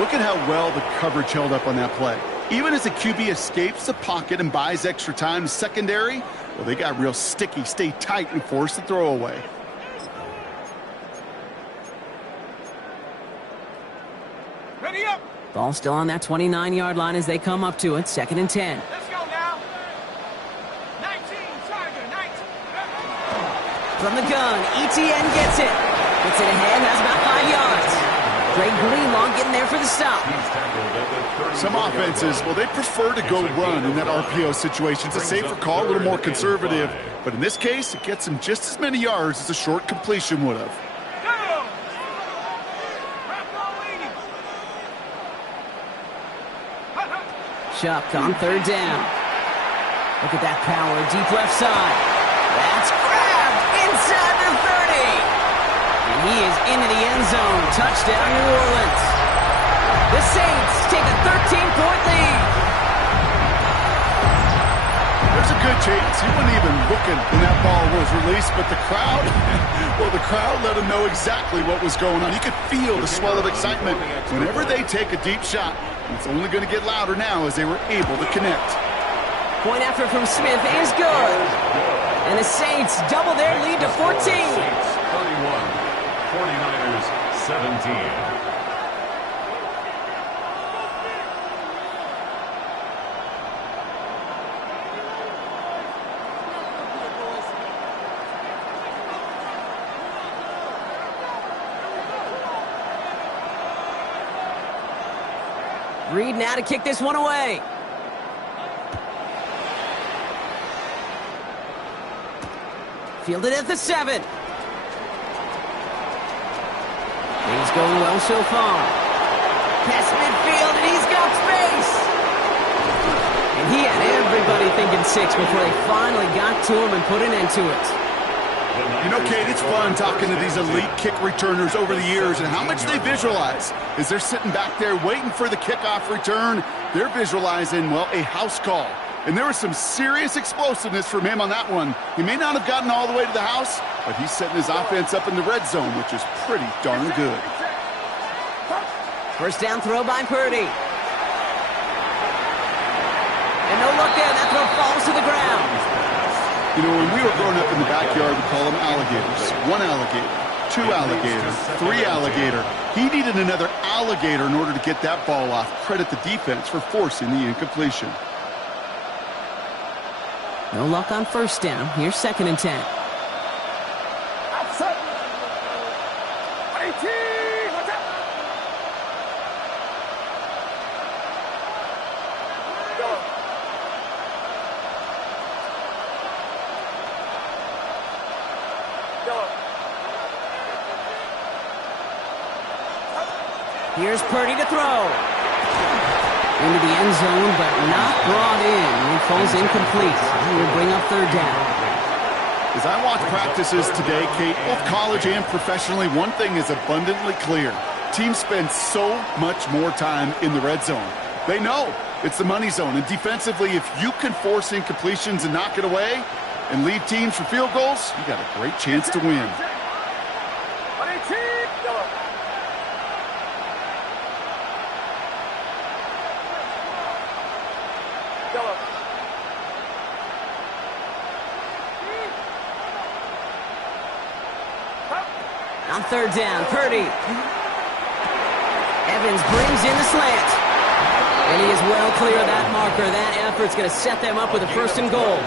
Look at how well the coverage held up on that play. Even as the QB escapes the pocket and buys extra time to secondary, well, they got real sticky, stay tight, and force the throw away. Ready up. Ball still on that 29-yard line as they come up to it. 2nd and 10. Let's go now. 19, Tiger, 19. From the gun, ETN gets it. Gets it ahead, has about 5 yards. Great Greenlaw getting there for the stop. Some offenses, well, they prefer to go run in that RPO situation. It's a safer call, a little more conservative. But in this case, it gets them just as many yards as a short completion would have. Go! Rap all 80. Chuck on 3rd down. Look at that power, deep left side. That's grabbed inside the 30. And he is into the end zone. Touchdown, New Orleans. The Saints take a 13-point lead. There's a good chance he wasn't even looking when that ball was released, but the crowd, well, the crowd let him know exactly what was going on. You could feel the swell of excitement whenever they take a deep shot. It's only going to get louder now as they were able to connect. Point effort from Smith is good. And the Saints double their lead to 14. 31. 49ers 17. Reed now to kick this one away. Fielded at the 7. He's going well so far. Past midfield, and he's got space. And he had everybody thinking 6 before they finally got to him and put an end to it. You know, Kate, it's fun talking to these elite kick returners over the years and how much they visualize. As they're sitting back there waiting for the kickoff return, they're visualizing, well, a house call. And there was some serious explosiveness from him on that one. He may not have gotten all the way to the house, but he's setting his offense up in the red zone, which is pretty darn good. 1st down throw by Purdy. And no luck there. That throw falls to the ground. You know, when we were growing up in the backyard, we call them alligators. 1 alligator, 2 alligator, 3 alligator. He needed another alligator in order to get that ball off. Credit the defense for forcing the incompletion. No luck on 1st down. Here's 2nd and 10. Outside. 18. Watch out. Go. Go. Here's Purdy to throw. Into the end zone, but not brought in. He falls incomplete. We'll bring up 3rd down. As I watch practices today, Kate, both college and professionally, one thing is abundantly clear. Teams spend so much more time in the red zone. They know it's the money zone. And defensively, if you can force incompletions and knock it away and lead teams for field goals, you got a great chance to win. 18. Go. On 3rd down, Purdy. Evans brings in the slant. And he is well clear of that marker. That effort's going to set them up with a 1st and goal.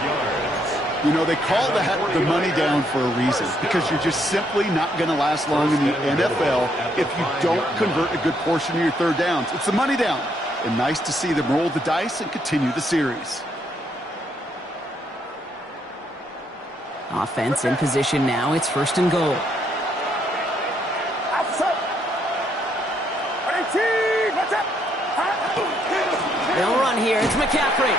You know, they call the money down for a reason, because you're just simply not going to last long in the NFL if you don't convert a good portion of your 3rd downs. It's the money down. and nice to see them roll the dice and continue the series. Offense in position now. It's 1st and goal. They'll run here. It's McCaffrey.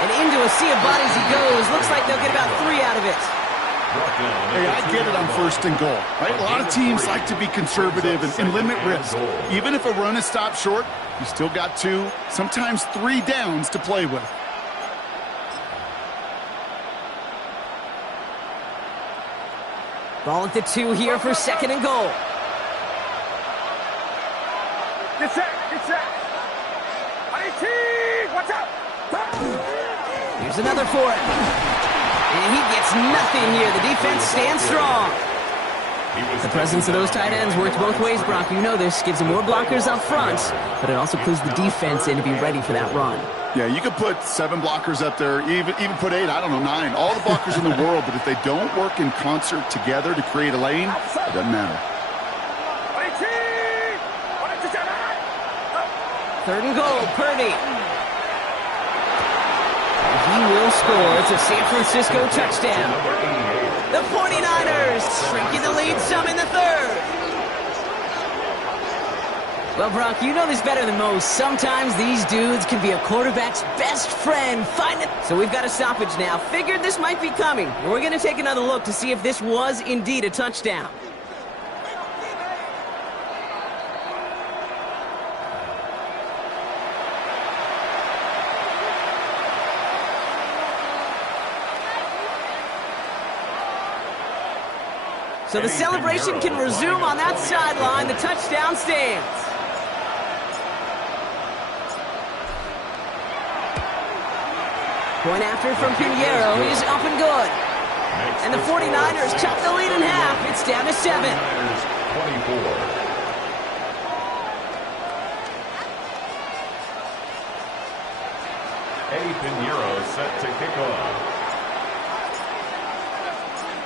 And into a sea of bodies he goes. Looks like they'll get about 3 out of it. Hey, I get it on 1st and goal, right? A lot of teams like to be conservative and limit risk. Even if a run is stopped short, you still got 2, sometimes 3 downs to play with. Ball at the 2 here for 2nd and goal. Get set, get set. 18, watch out. Here's another for it. And he gets nothing here. The defense stands strong. The presence of those tight ends works both ways, Brock. You know this. Gives them more blockers up front, but it also clues the defense in to be ready for that run. Yeah, you could put 7 blockers up there, even put 8, I don't know, 9. All the blockers in the world, but if they don't work in concert together to create a lane, it doesn't matter. 3rd and goal, Purdy. He will score. It's a San Francisco touchdown. The 49ers shrinking the lead some in the 3rd. Well, Brock, you know this better than most. Sometimes these dudes can be a quarterback's best friend. So we've got a stoppage now. Figured this might be coming. We're going to take another look to see if this was indeed a touchdown. So the celebration can resume on that sideline. The touchdown stands. Point after from Pinheiro is up and good. And the 49ers cut the lead in half. It's down to 7. 24. Eddie Pinheiro set to kick off.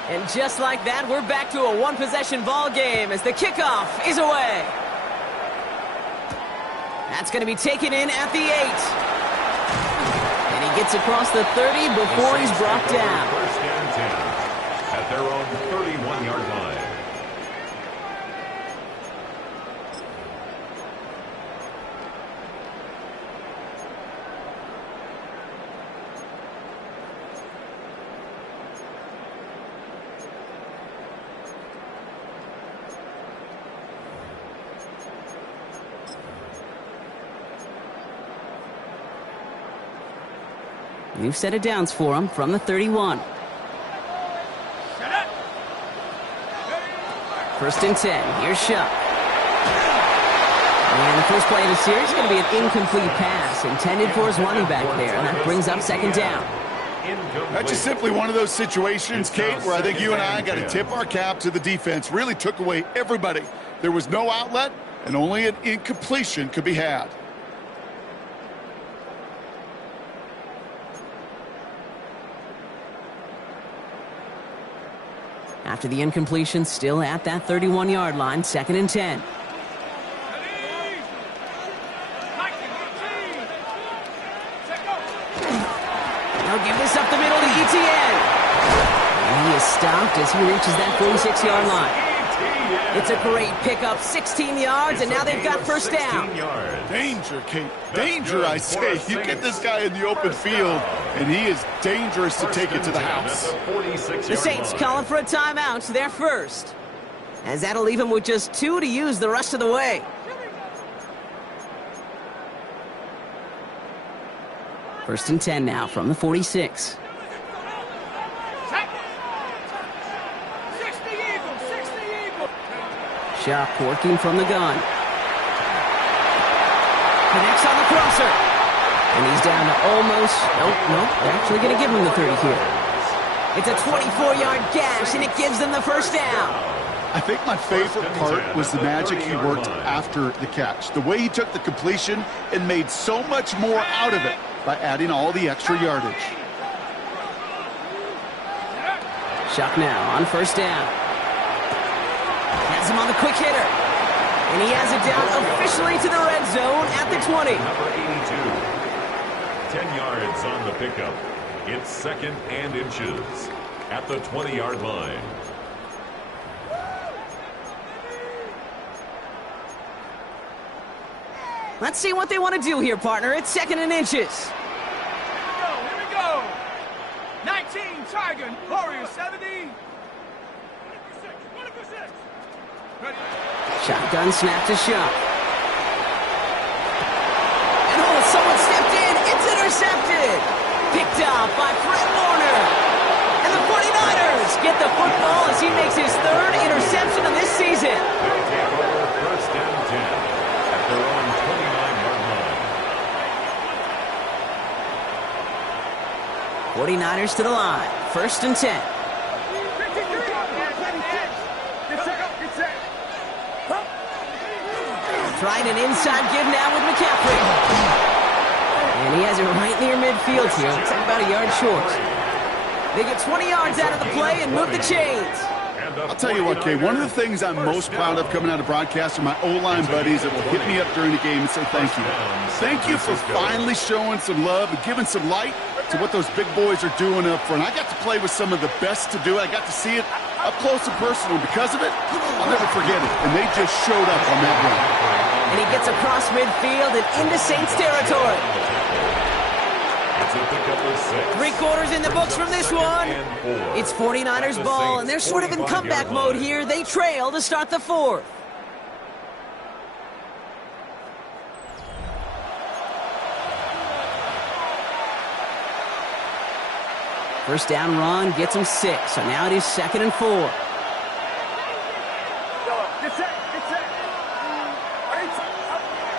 And just like that, we're back to a 1-possession ball game as the kickoff is away. That's going to be taken in at the 8. And he gets across the 30 before he's brought down. 1st and 10 at their own 31-yard line. New set of downs for him from the 31. 1st and 10. Here's Shuck. And the first play of the series is going to be an incomplete pass intended for his running back there, and that brings up 2nd down. That's just simply one of those situations, Kate, where I think you and I got to tip our cap to the defense. Really took away everybody. There was no outlet, and only an incompletion could be had. After the incompletion, still at that 31-yard line, 2nd and 10. They'll give this up the middle to Etienne. And he is stopped as he reaches that 46-yard line. It's a great pickup, 16 yards, and now they've got 1st down. Danger, Kate. Danger, I say. You get this guy in the open field, and he is dangerous to take it to the house. The Saints calling for a timeout. They're first, as that'll leave him with just 2 to use the rest of the way. First and 10 now from the 46. Shuck working from the gun. Connects on the crosser. And he's down to almost... Nope. They're actually going to give him the 30 here. It's a 24-yard gash, and it gives them the 1st down. I think my favorite part was the magic he worked after the catch. The way he took the completion and made so much more out of it by adding all the extra yardage. Shuck now on 1st down. Has him on the quick hitter. And he has it down officially to the red zone at the 20. Number 82. 10 yards on the pickup. It's 2nd and inches at the 20-yard line. Let's see what they want to do here, partner. It's 2nd and inches. Here we go. 19, Tiger, Warrior 70. 1 Ready? Shotgun snap to Shuck. And someone stepped in. It's intercepted. Picked up by Fred Warner. And the 49ers get the football as he makes his 3rd interception of this season. They'll take over 1st and 10 at their own 29-yard line. 49ers to the line. 1st and 10. Trying an inside give now with McCaffrey. And he has it right near midfield here. Looks like about a yard short. They get 20 yards out of the play and move the chains. I'll tell you what, Kay, one of the things I'm most proud of coming out of broadcast are my O-line buddies that will hit me up during the game and say thank you. Thank you for finally showing some love and giving some light to what those big boys are doing up front. I got to play with some of the best to do it. I got to see it up close and personal. Because of it, I'll never forget it. And they just showed up on that run. And he gets across midfield and into Saints territory. It's a pickup of 6. 3 quarters in the books from this one. It's 49ers ball, and they're sort of in comeback mode here. They trail to start the 4th. First down run gets him 6, so now it is 2nd and 4.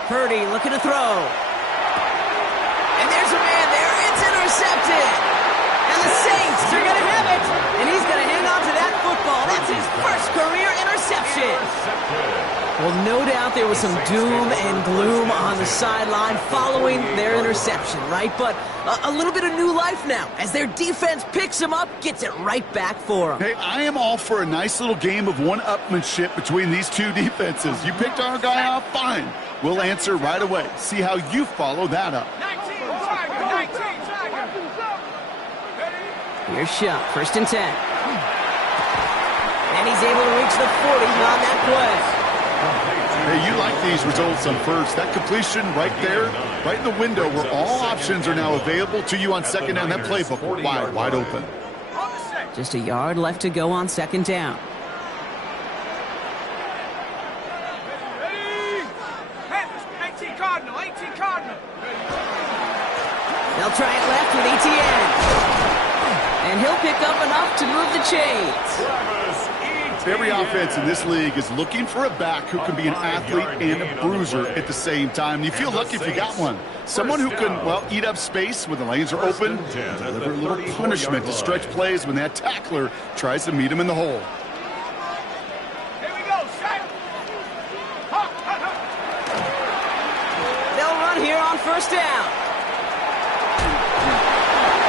Purdy looking to throw. And there's a man there. It's intercepted. And the Saints are going to have it. And he's going to hang on to that football. That's his first career interception. Well, no doubt there was some doom and gloom on the sideline following their interception, right? But a little bit of new life now as their defense picks him up, gets it right back for him. Hey, I am all for a nice little game of one-upmanship between these two defenses. You picked our guy off, fine. We'll answer right away. See how you follow that up. 19, Tiger, 19, Tiger. Here's Shuck, 1st and 10. And he's able to reach the 40 on that play. Hey, you like these results on first. That completion right there, right in the window where all options are now available to you on 2nd down. That playbook wide open. Just a yard left to go on 2nd down. They'll try it left with ETN. And he'll pick up enough to move the chains. Every offense in this league is looking for a back who can be an athlete and a bruiser at the same time. You feel lucky if you got one. Someone who can, well, eat up space when the lanes are open and deliver a little punishment to stretch plays when that tackler tries to meet him in the hole. Here we go, Shaq. They'll run here on 1st down.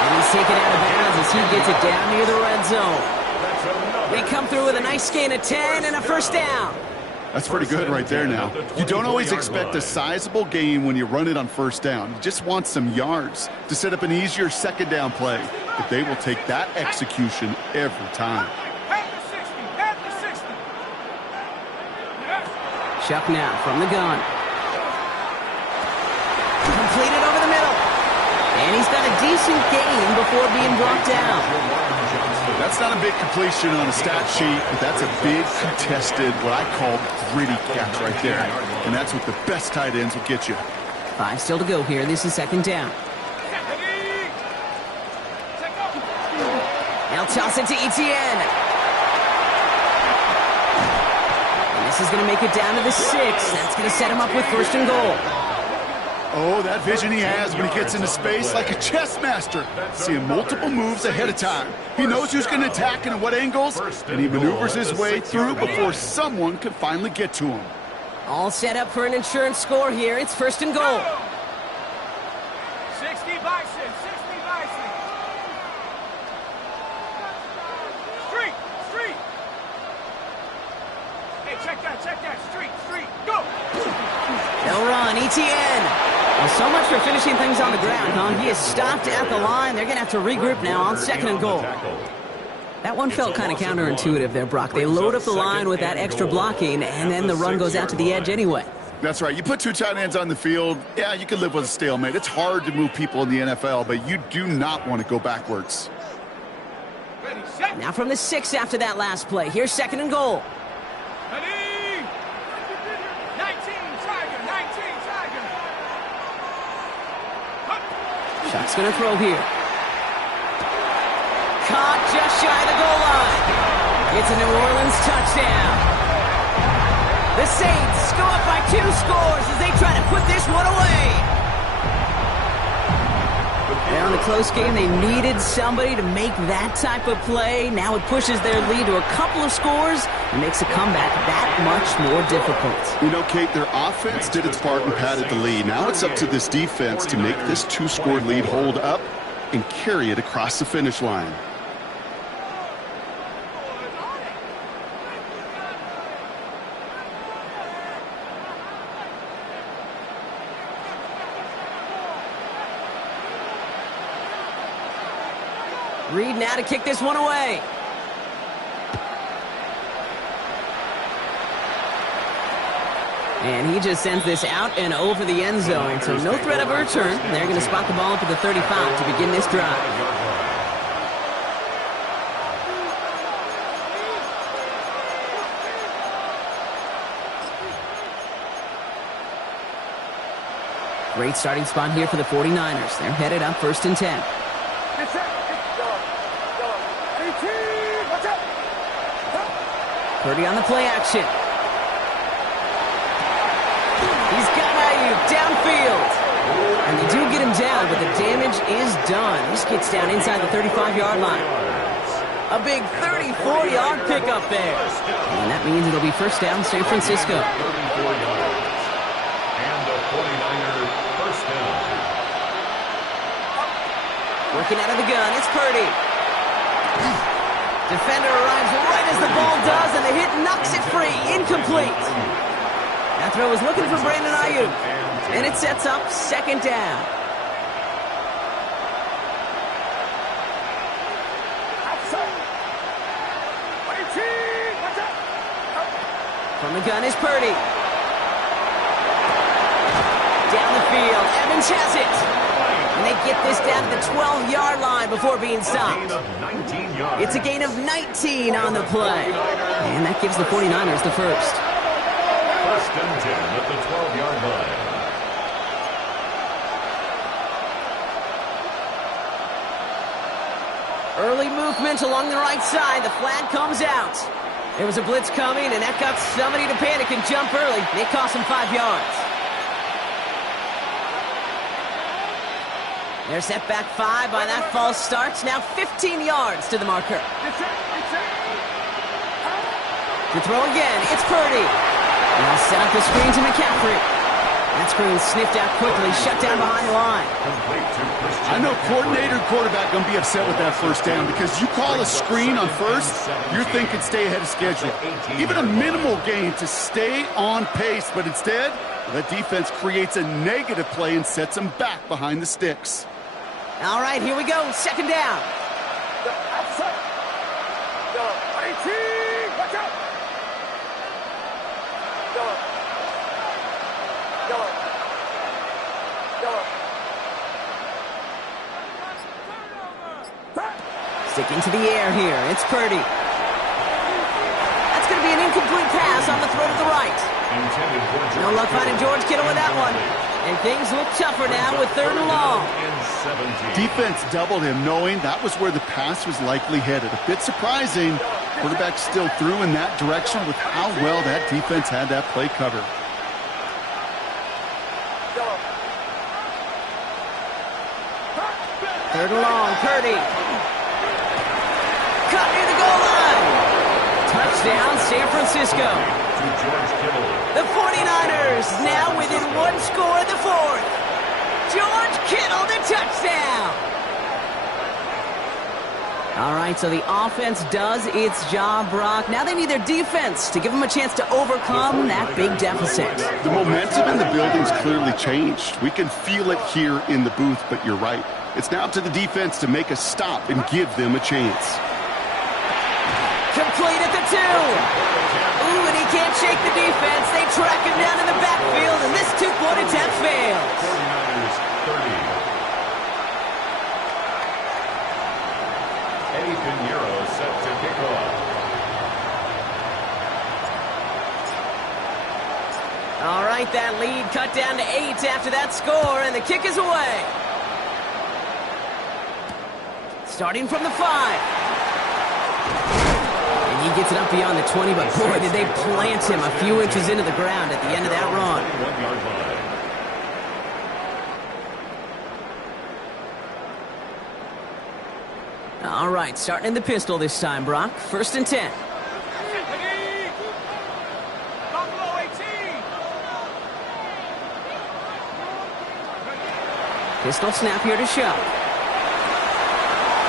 And he's taken out of bounds as he gets it down near the red zone. They come through with a nice gain of 10 and a 1st down. That's pretty good right there now. You don't always expect a sizable gain when you run it on 1st down. You just want some yards to set up an easier 2nd down play. But they will take that execution every time. Head to 60. Shuck now from the gun. Completed over the middle. And he's got a decent gain before being brought down. That's not a big completion on a stat sheet, but that's a big contested, what I call gritty catch right there. And that's what the best tight ends will get you. 5 still to go here. This is 2nd down. They'll toss it to ETN. And this is going to make it down to the 6. That's going to set him up with 1st and goal. Oh, that vision he has when he gets into space like a chess master. Seeing multiple moves ahead of time. He knows who's going to attack and at what angles, and he maneuvers his way through before someone can finally get to him. All set up for an insurance score here. It's 1st and goal. 60 Bison. Street. Hey, check that, street, go! They'll run, ETN. Well, so much for finishing things on the ground, huh? He is stopped at the line. They're going to have to regroup now on 2nd and goal. That one felt kind of counterintuitive there, Brock. They load up the line with that extra blocking, and then the run goes out to the edge anyway. That's right. You put 2 tight ends on the field, yeah, you can live with a stalemate. It's hard to move people in the NFL, but you do not want to go backwards. Ready, set. Now from the 6 after that last play. Here's 2nd and goal. Ready. 19, Tiger. Shot's going to throw here. Caught just shy of the goal line. It's a New Orleans touchdown. The Saints go up by 2 scores as they try to put this one away. Now in the close game, they needed somebody to make that type of play. Now it pushes their lead to a couple of scores and makes a comeback that much more difficult. You know, Kate, their offense did its part and padded the lead. Now it's up to this defense to make this 2-score lead hold up and carry it across the finish line. Reed now to kick this one away. And he just sends this out and over the end zone. So no threat of a return. They're going to spot the ball up at the 35 to begin this drive. Great starting spot here for the 49ers. They're headed up 1st and 10. Purdy on the play action. He's got Ayuk downfield. And they do get him down, but the damage is done. This gets down inside the 35-yard line. A big 34-yard pickup there. And that means it'll be 1st down, San Francisco. 34 yards. And the 49er first down. Working out of the gun, it's Purdy. Defender arrives right as the ball does, and the hit knocks it free. Incomplete. That throw was looking for Brandon Ayuk. And it sets up 2nd down. From the gun is Purdy. Down the field, Evans has it. And they get this down to the 12-yard line before being stopped. It's a gain of 19 on the play. And that gives the 49ers the first. 1st and 10 at the 12-yard line. Early movement along the right side. The flag comes out. There was a blitz coming, and that got somebody to panic and jump early. It cost him 5 yards. They're set back 5 by that false start. Now 15 yards to the marker. To throw again, it's Purdy. Now set up the screen to McCaffrey. That screen sniffed out quickly, shut down behind the line. I know coordinator and quarterback going to be upset with that 1st down because you call a screen on 1st, you're thinking stay ahead of schedule. Even a minimal gain to stay on pace, but instead, the defense creates a negative play and sets them back behind the sticks. All right, here we go. 2nd down. Sticking to the air here. It's Purdy. That's going to be an incomplete pass on the throw to the right. No luck finding George Kittle with that one. And things look tougher now with 3rd and long. Defense doubled him, knowing that was where the pass was likely headed. A bit surprising. Quarterback still threw in that direction with how well that defense had that play covered. Third and long, Purdy. Cut near the goal line. Touchdown, San Francisco. The 49ers now within 1 score in the 4th. George Kittle, the touchdown. All right, so the offense does its job, Brock. Now they need their defense to give them a chance to overcome that big deficit. The momentum in the building's clearly changed. We can feel it here in the booth, but you're right. It's now up to the defense to make a stop and give them a chance. Complete at the 2. Ooh, and he can't shake the defense. They track him down in the backfield, and this two-point attempt fails. 49ers 30. Eddie Pinheiro set to kick off. All right, that lead cut down to 8 after that score, and the kick is away. Starting from the 5. And he gets it up beyond the 20, but boy, did they plant him a few inches into the ground at the end of that run. 1-yard line. All right, starting in the pistol this time, Brock. 1st and 10. Buffalo 18. Pistol snap here to Show.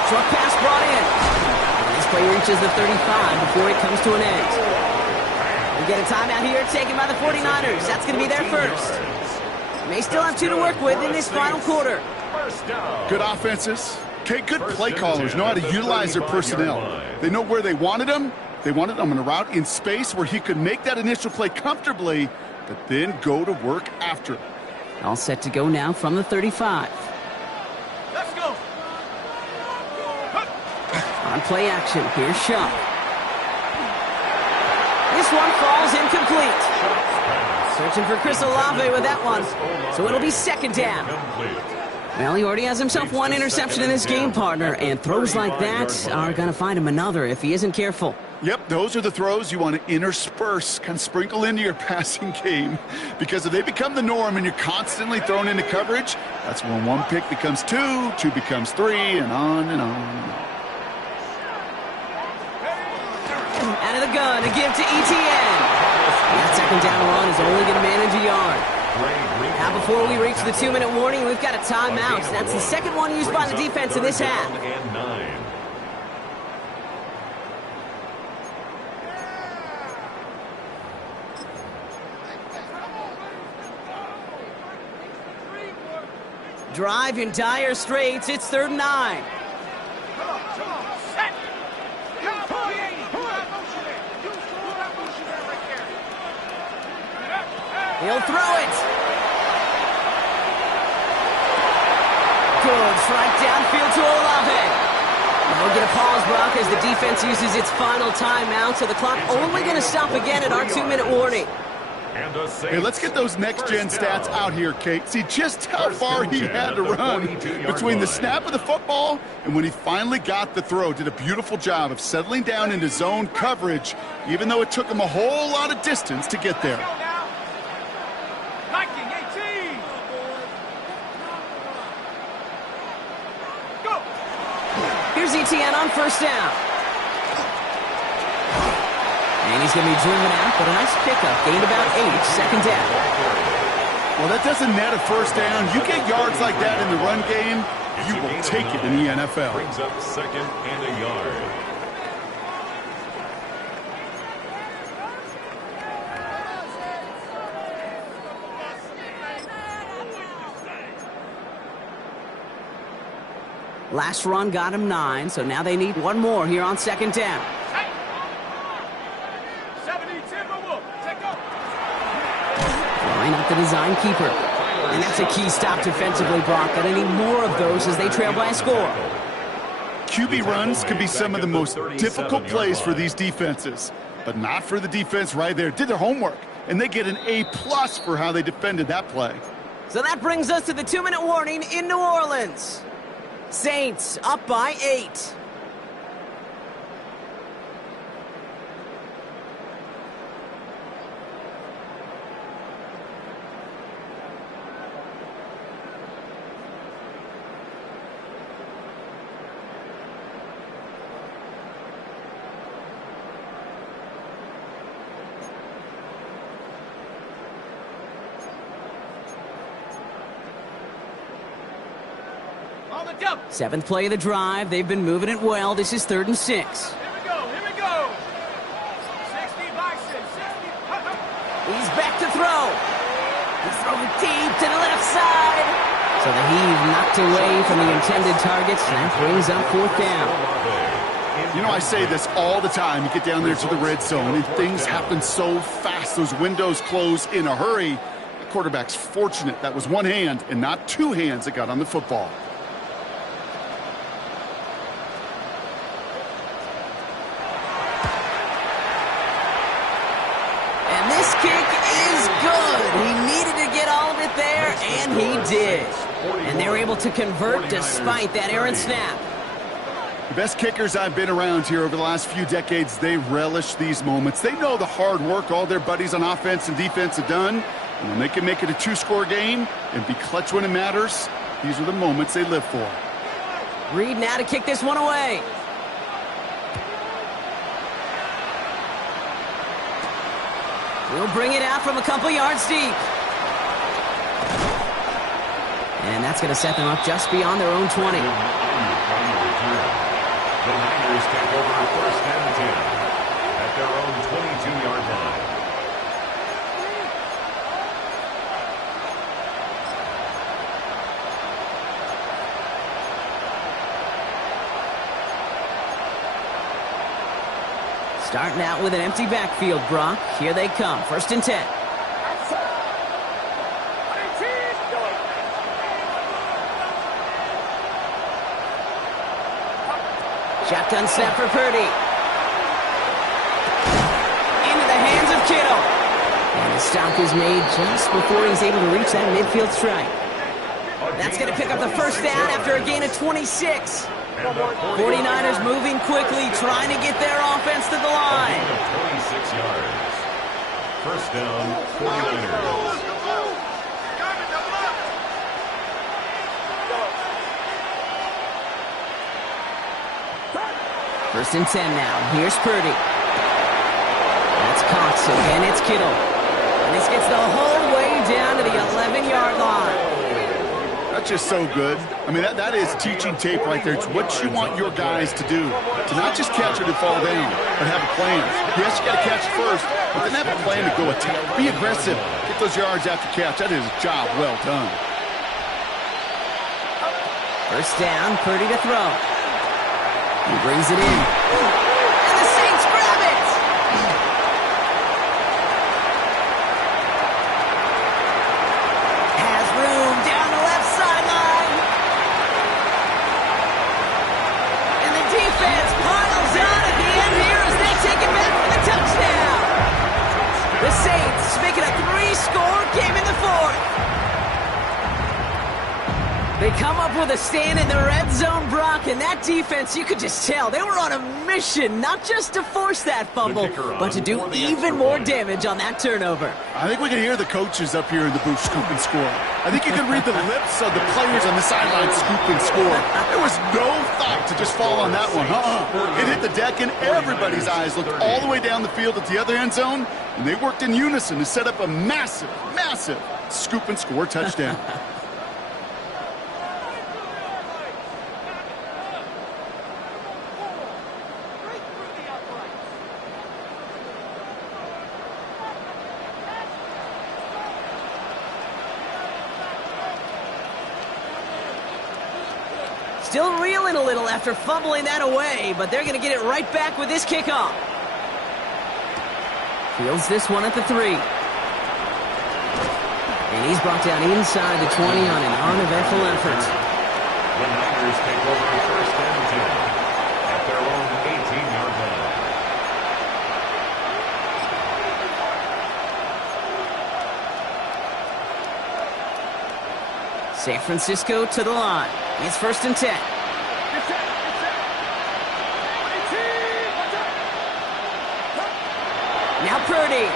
Short pass brought in. And this play reaches the 35 before it comes to an end. We get a timeout here taken by the 49ers. That's going to be their first. They still have 2 to work with in this final quarter. First down. Good offenses. Okay, good play callers know how to utilize their personnel. They know where they wanted them. They wanted them in a route in space where he could make that initial play comfortably, but then go to work after it. All set to go now from the 35. Let's go. On play action, here's Shaw. This one falls incomplete. Searching for Chris Olave with that one. So it'll be 2nd down. Well, he already has himself 1 interception in this game, partner, and throws like that are going to find him another if he isn't careful. Yep, those are the throws you want to intersperse, kind of sprinkle into your passing game. Because if they become the norm and you're constantly thrown into coverage, that's when 1 pick becomes 2, 2 becomes 3, and on and on. Out of the gun, a give to ETN. That 2nd down run is only going to manage a yard. Now, before we reach the 2-minute warning, we've got a timeout. That's the 2nd one used by the defense in this half. And 9. Drive in dire straits. It's 3rd and 9. Come on. Set. Cowboy 80. Who that motion there? Use that motion there right there. He'll throw it. Good strike downfield to Olave. Now we'll get a pause, Brock, as the defense uses its final timeout, so the clock only going to stop again at our 2-minute warning. Hey, let's get those next-gen stats out here, Kate. See just how far he had to run between the snap of the football and when he finally got the throw. Did a beautiful job of settling down into zone coverage, even though it took him a whole lot of distance to get there. Liking 18. Go. Here's ETN on 1st down. And he's going to be driven out, but a nice pickup. Gained about 8, 2nd down. Well, that doesn't net a 1st down. You get yards like that in the run game, you will take it in the NFL. Brings up 2nd and a yard. Last run got him 9, so now they need 1 more here on 2nd down. 70 Timberwolf. Take off. Line up the design keeper. And that's a key stop defensively, Brock. Got any more of those as they trail by a score. QB runs can be some of the most difficult plays for these defenses, but not for the defense right there. Did their homework, and they get an A+ for how they defended that play. So that brings us to the 2-minute warning in New Orleans. Saints up by 8. 7th play of the drive. They've been moving it well. This is 3rd and 6. Here we go. 60 by 6, 60. He's back to throw. He's throwing deep to the left side. So the heave knocked away from the intended targets. That brings up 4th down. You know, I say this all the time. You get down there to the red zone, and things happen so fast. Those windows close in a hurry. The quarterback's fortunate that was one hand and not two hands that got on the football. And this kick is good. He needed to get all of it there, and he did. And they were able to convert despite that errant snap. The best kickers I've been around here over the last few decades, they relish these moments. They know the hard work all their buddies on offense and defense have done. And when they can make it a 2-score game and be clutch when it matters, these are the moments they live for. Reed now to kick this one away. We'll bring it out from a couple yards deep. And that's going to set them up just beyond their own 20. The Niners take over 1st and 10 at their own 22-yard line. Starting out with an empty backfield, Brock. Here they come. 1st and 10. Shotgun snap for Purdy. Into the hands of Kittle. And the stop is made just before he's able to reach that midfield strike. That's going to pick up the 1st down after a gain of 26. 49ers moving quickly, trying to get their offense to the line. 26 yards. 1st down, 49ers. 1st and 10 now. Here's Purdy. That's Cox. Again, it's Kittle. And this gets the whole way down to the 11-yard line. That's just so good. I mean, that is teaching tape right there. It's what you want your guys to do. To not just catch it and fall down, but have a plan. Yes, you got to catch it first, but then have a plan to go attack. Be aggressive. Get those yards after catch. That is a job well done. 1st down, Purdy to throw. He brings it in. And the Saints grab it! Has room down the left sideline. And the defense piles on at the end here as they take it back for the touchdown. The Saints make it a 3-score game in the 4th. They come up with a stand in the red zone, Brock, and that defense, you could just tell, they were on a mission, not just to force that fumble, but to do even more damage on that turnover. I think we can hear the coaches up here in the booth scoop and score. I think you can read the lips of the players on the sideline scoop and score. There was no thought to just fall on that one. It hit the deck, and everybody's eyes looked all the way down the field at the other end zone, and they worked in unison to set up a massive, massive scoop and score touchdown. Still reeling a little after fumbling that away, but they're going to get it right back with this kickoff. Fields this one at the 3. And he's brought down inside the 20 on an uneventful effort. The Niners take over 1st and 10 at their own 18-yard line. San Francisco to the line. It's 1st and 10. Now Purdy.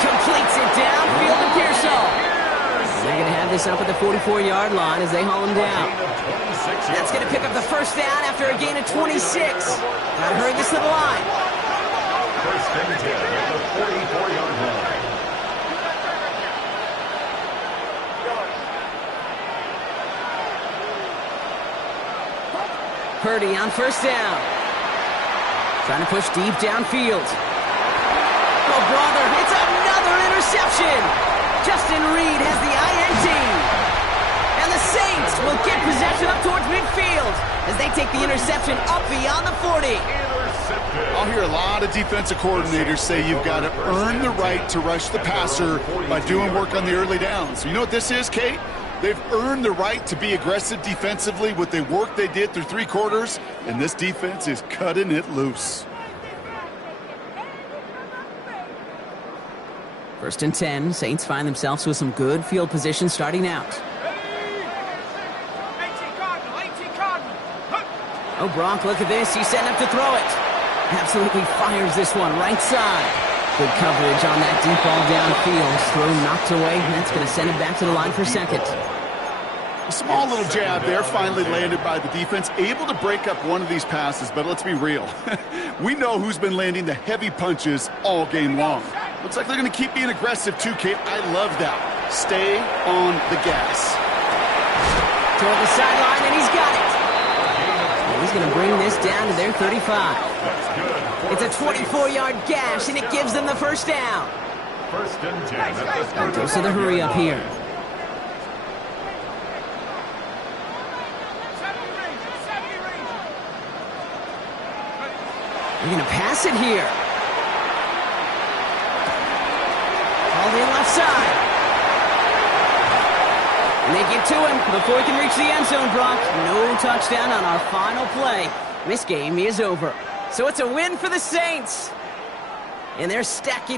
Completes it downfield to Pearsall. They're going to have this up at the 44-yard line as they haul him down. That's going to pick up the 1st down after a gain of 26. Got to hurry this to the line. 1st and 10 at the 44-yard line. Purdy on first down. Trying to push deep downfield. Oh, brother, it's another interception. Justin Reed has the INT. And the Saints will get possession up towards midfield as they take the interception up beyond the 40. I'll hear a lot of defensive coordinators say you've got to earn the right to rush the passer by doing work on the early downs. You know what this is, Kate? They've earned the right to be aggressive defensively with the work they did through 3 quarters, and this defense is cutting it loose. First and 10, Saints find themselves with some good field position starting out. 18 Cardinal, 18 Cardinal. Oh, Gronk, look at this. He's setting up to throw it. Absolutely fires this one right side. Good coverage on that deep ball downfield. Throw knocked away, and that's going to send it back to the line for second. A small little jab there, finally landed by the defense. Able to break up one of these passes, but let's be real. We know who's been landing the heavy punches all game long. Looks like they're going to keep being aggressive too, Kate. I love that. Stay on the gas. Toward the sideline, and he's got it. And he's going to bring this down to their 35. It's a 24-yard gash, and it gives them the first down. First and 10 at the Dose of the hurry up here. They're going to pass it here. All the left side. And they get to him before he can reach the end zone, Brock. No touchdown on our final play. This game is over. So it's a win for the Saints. And they're stacking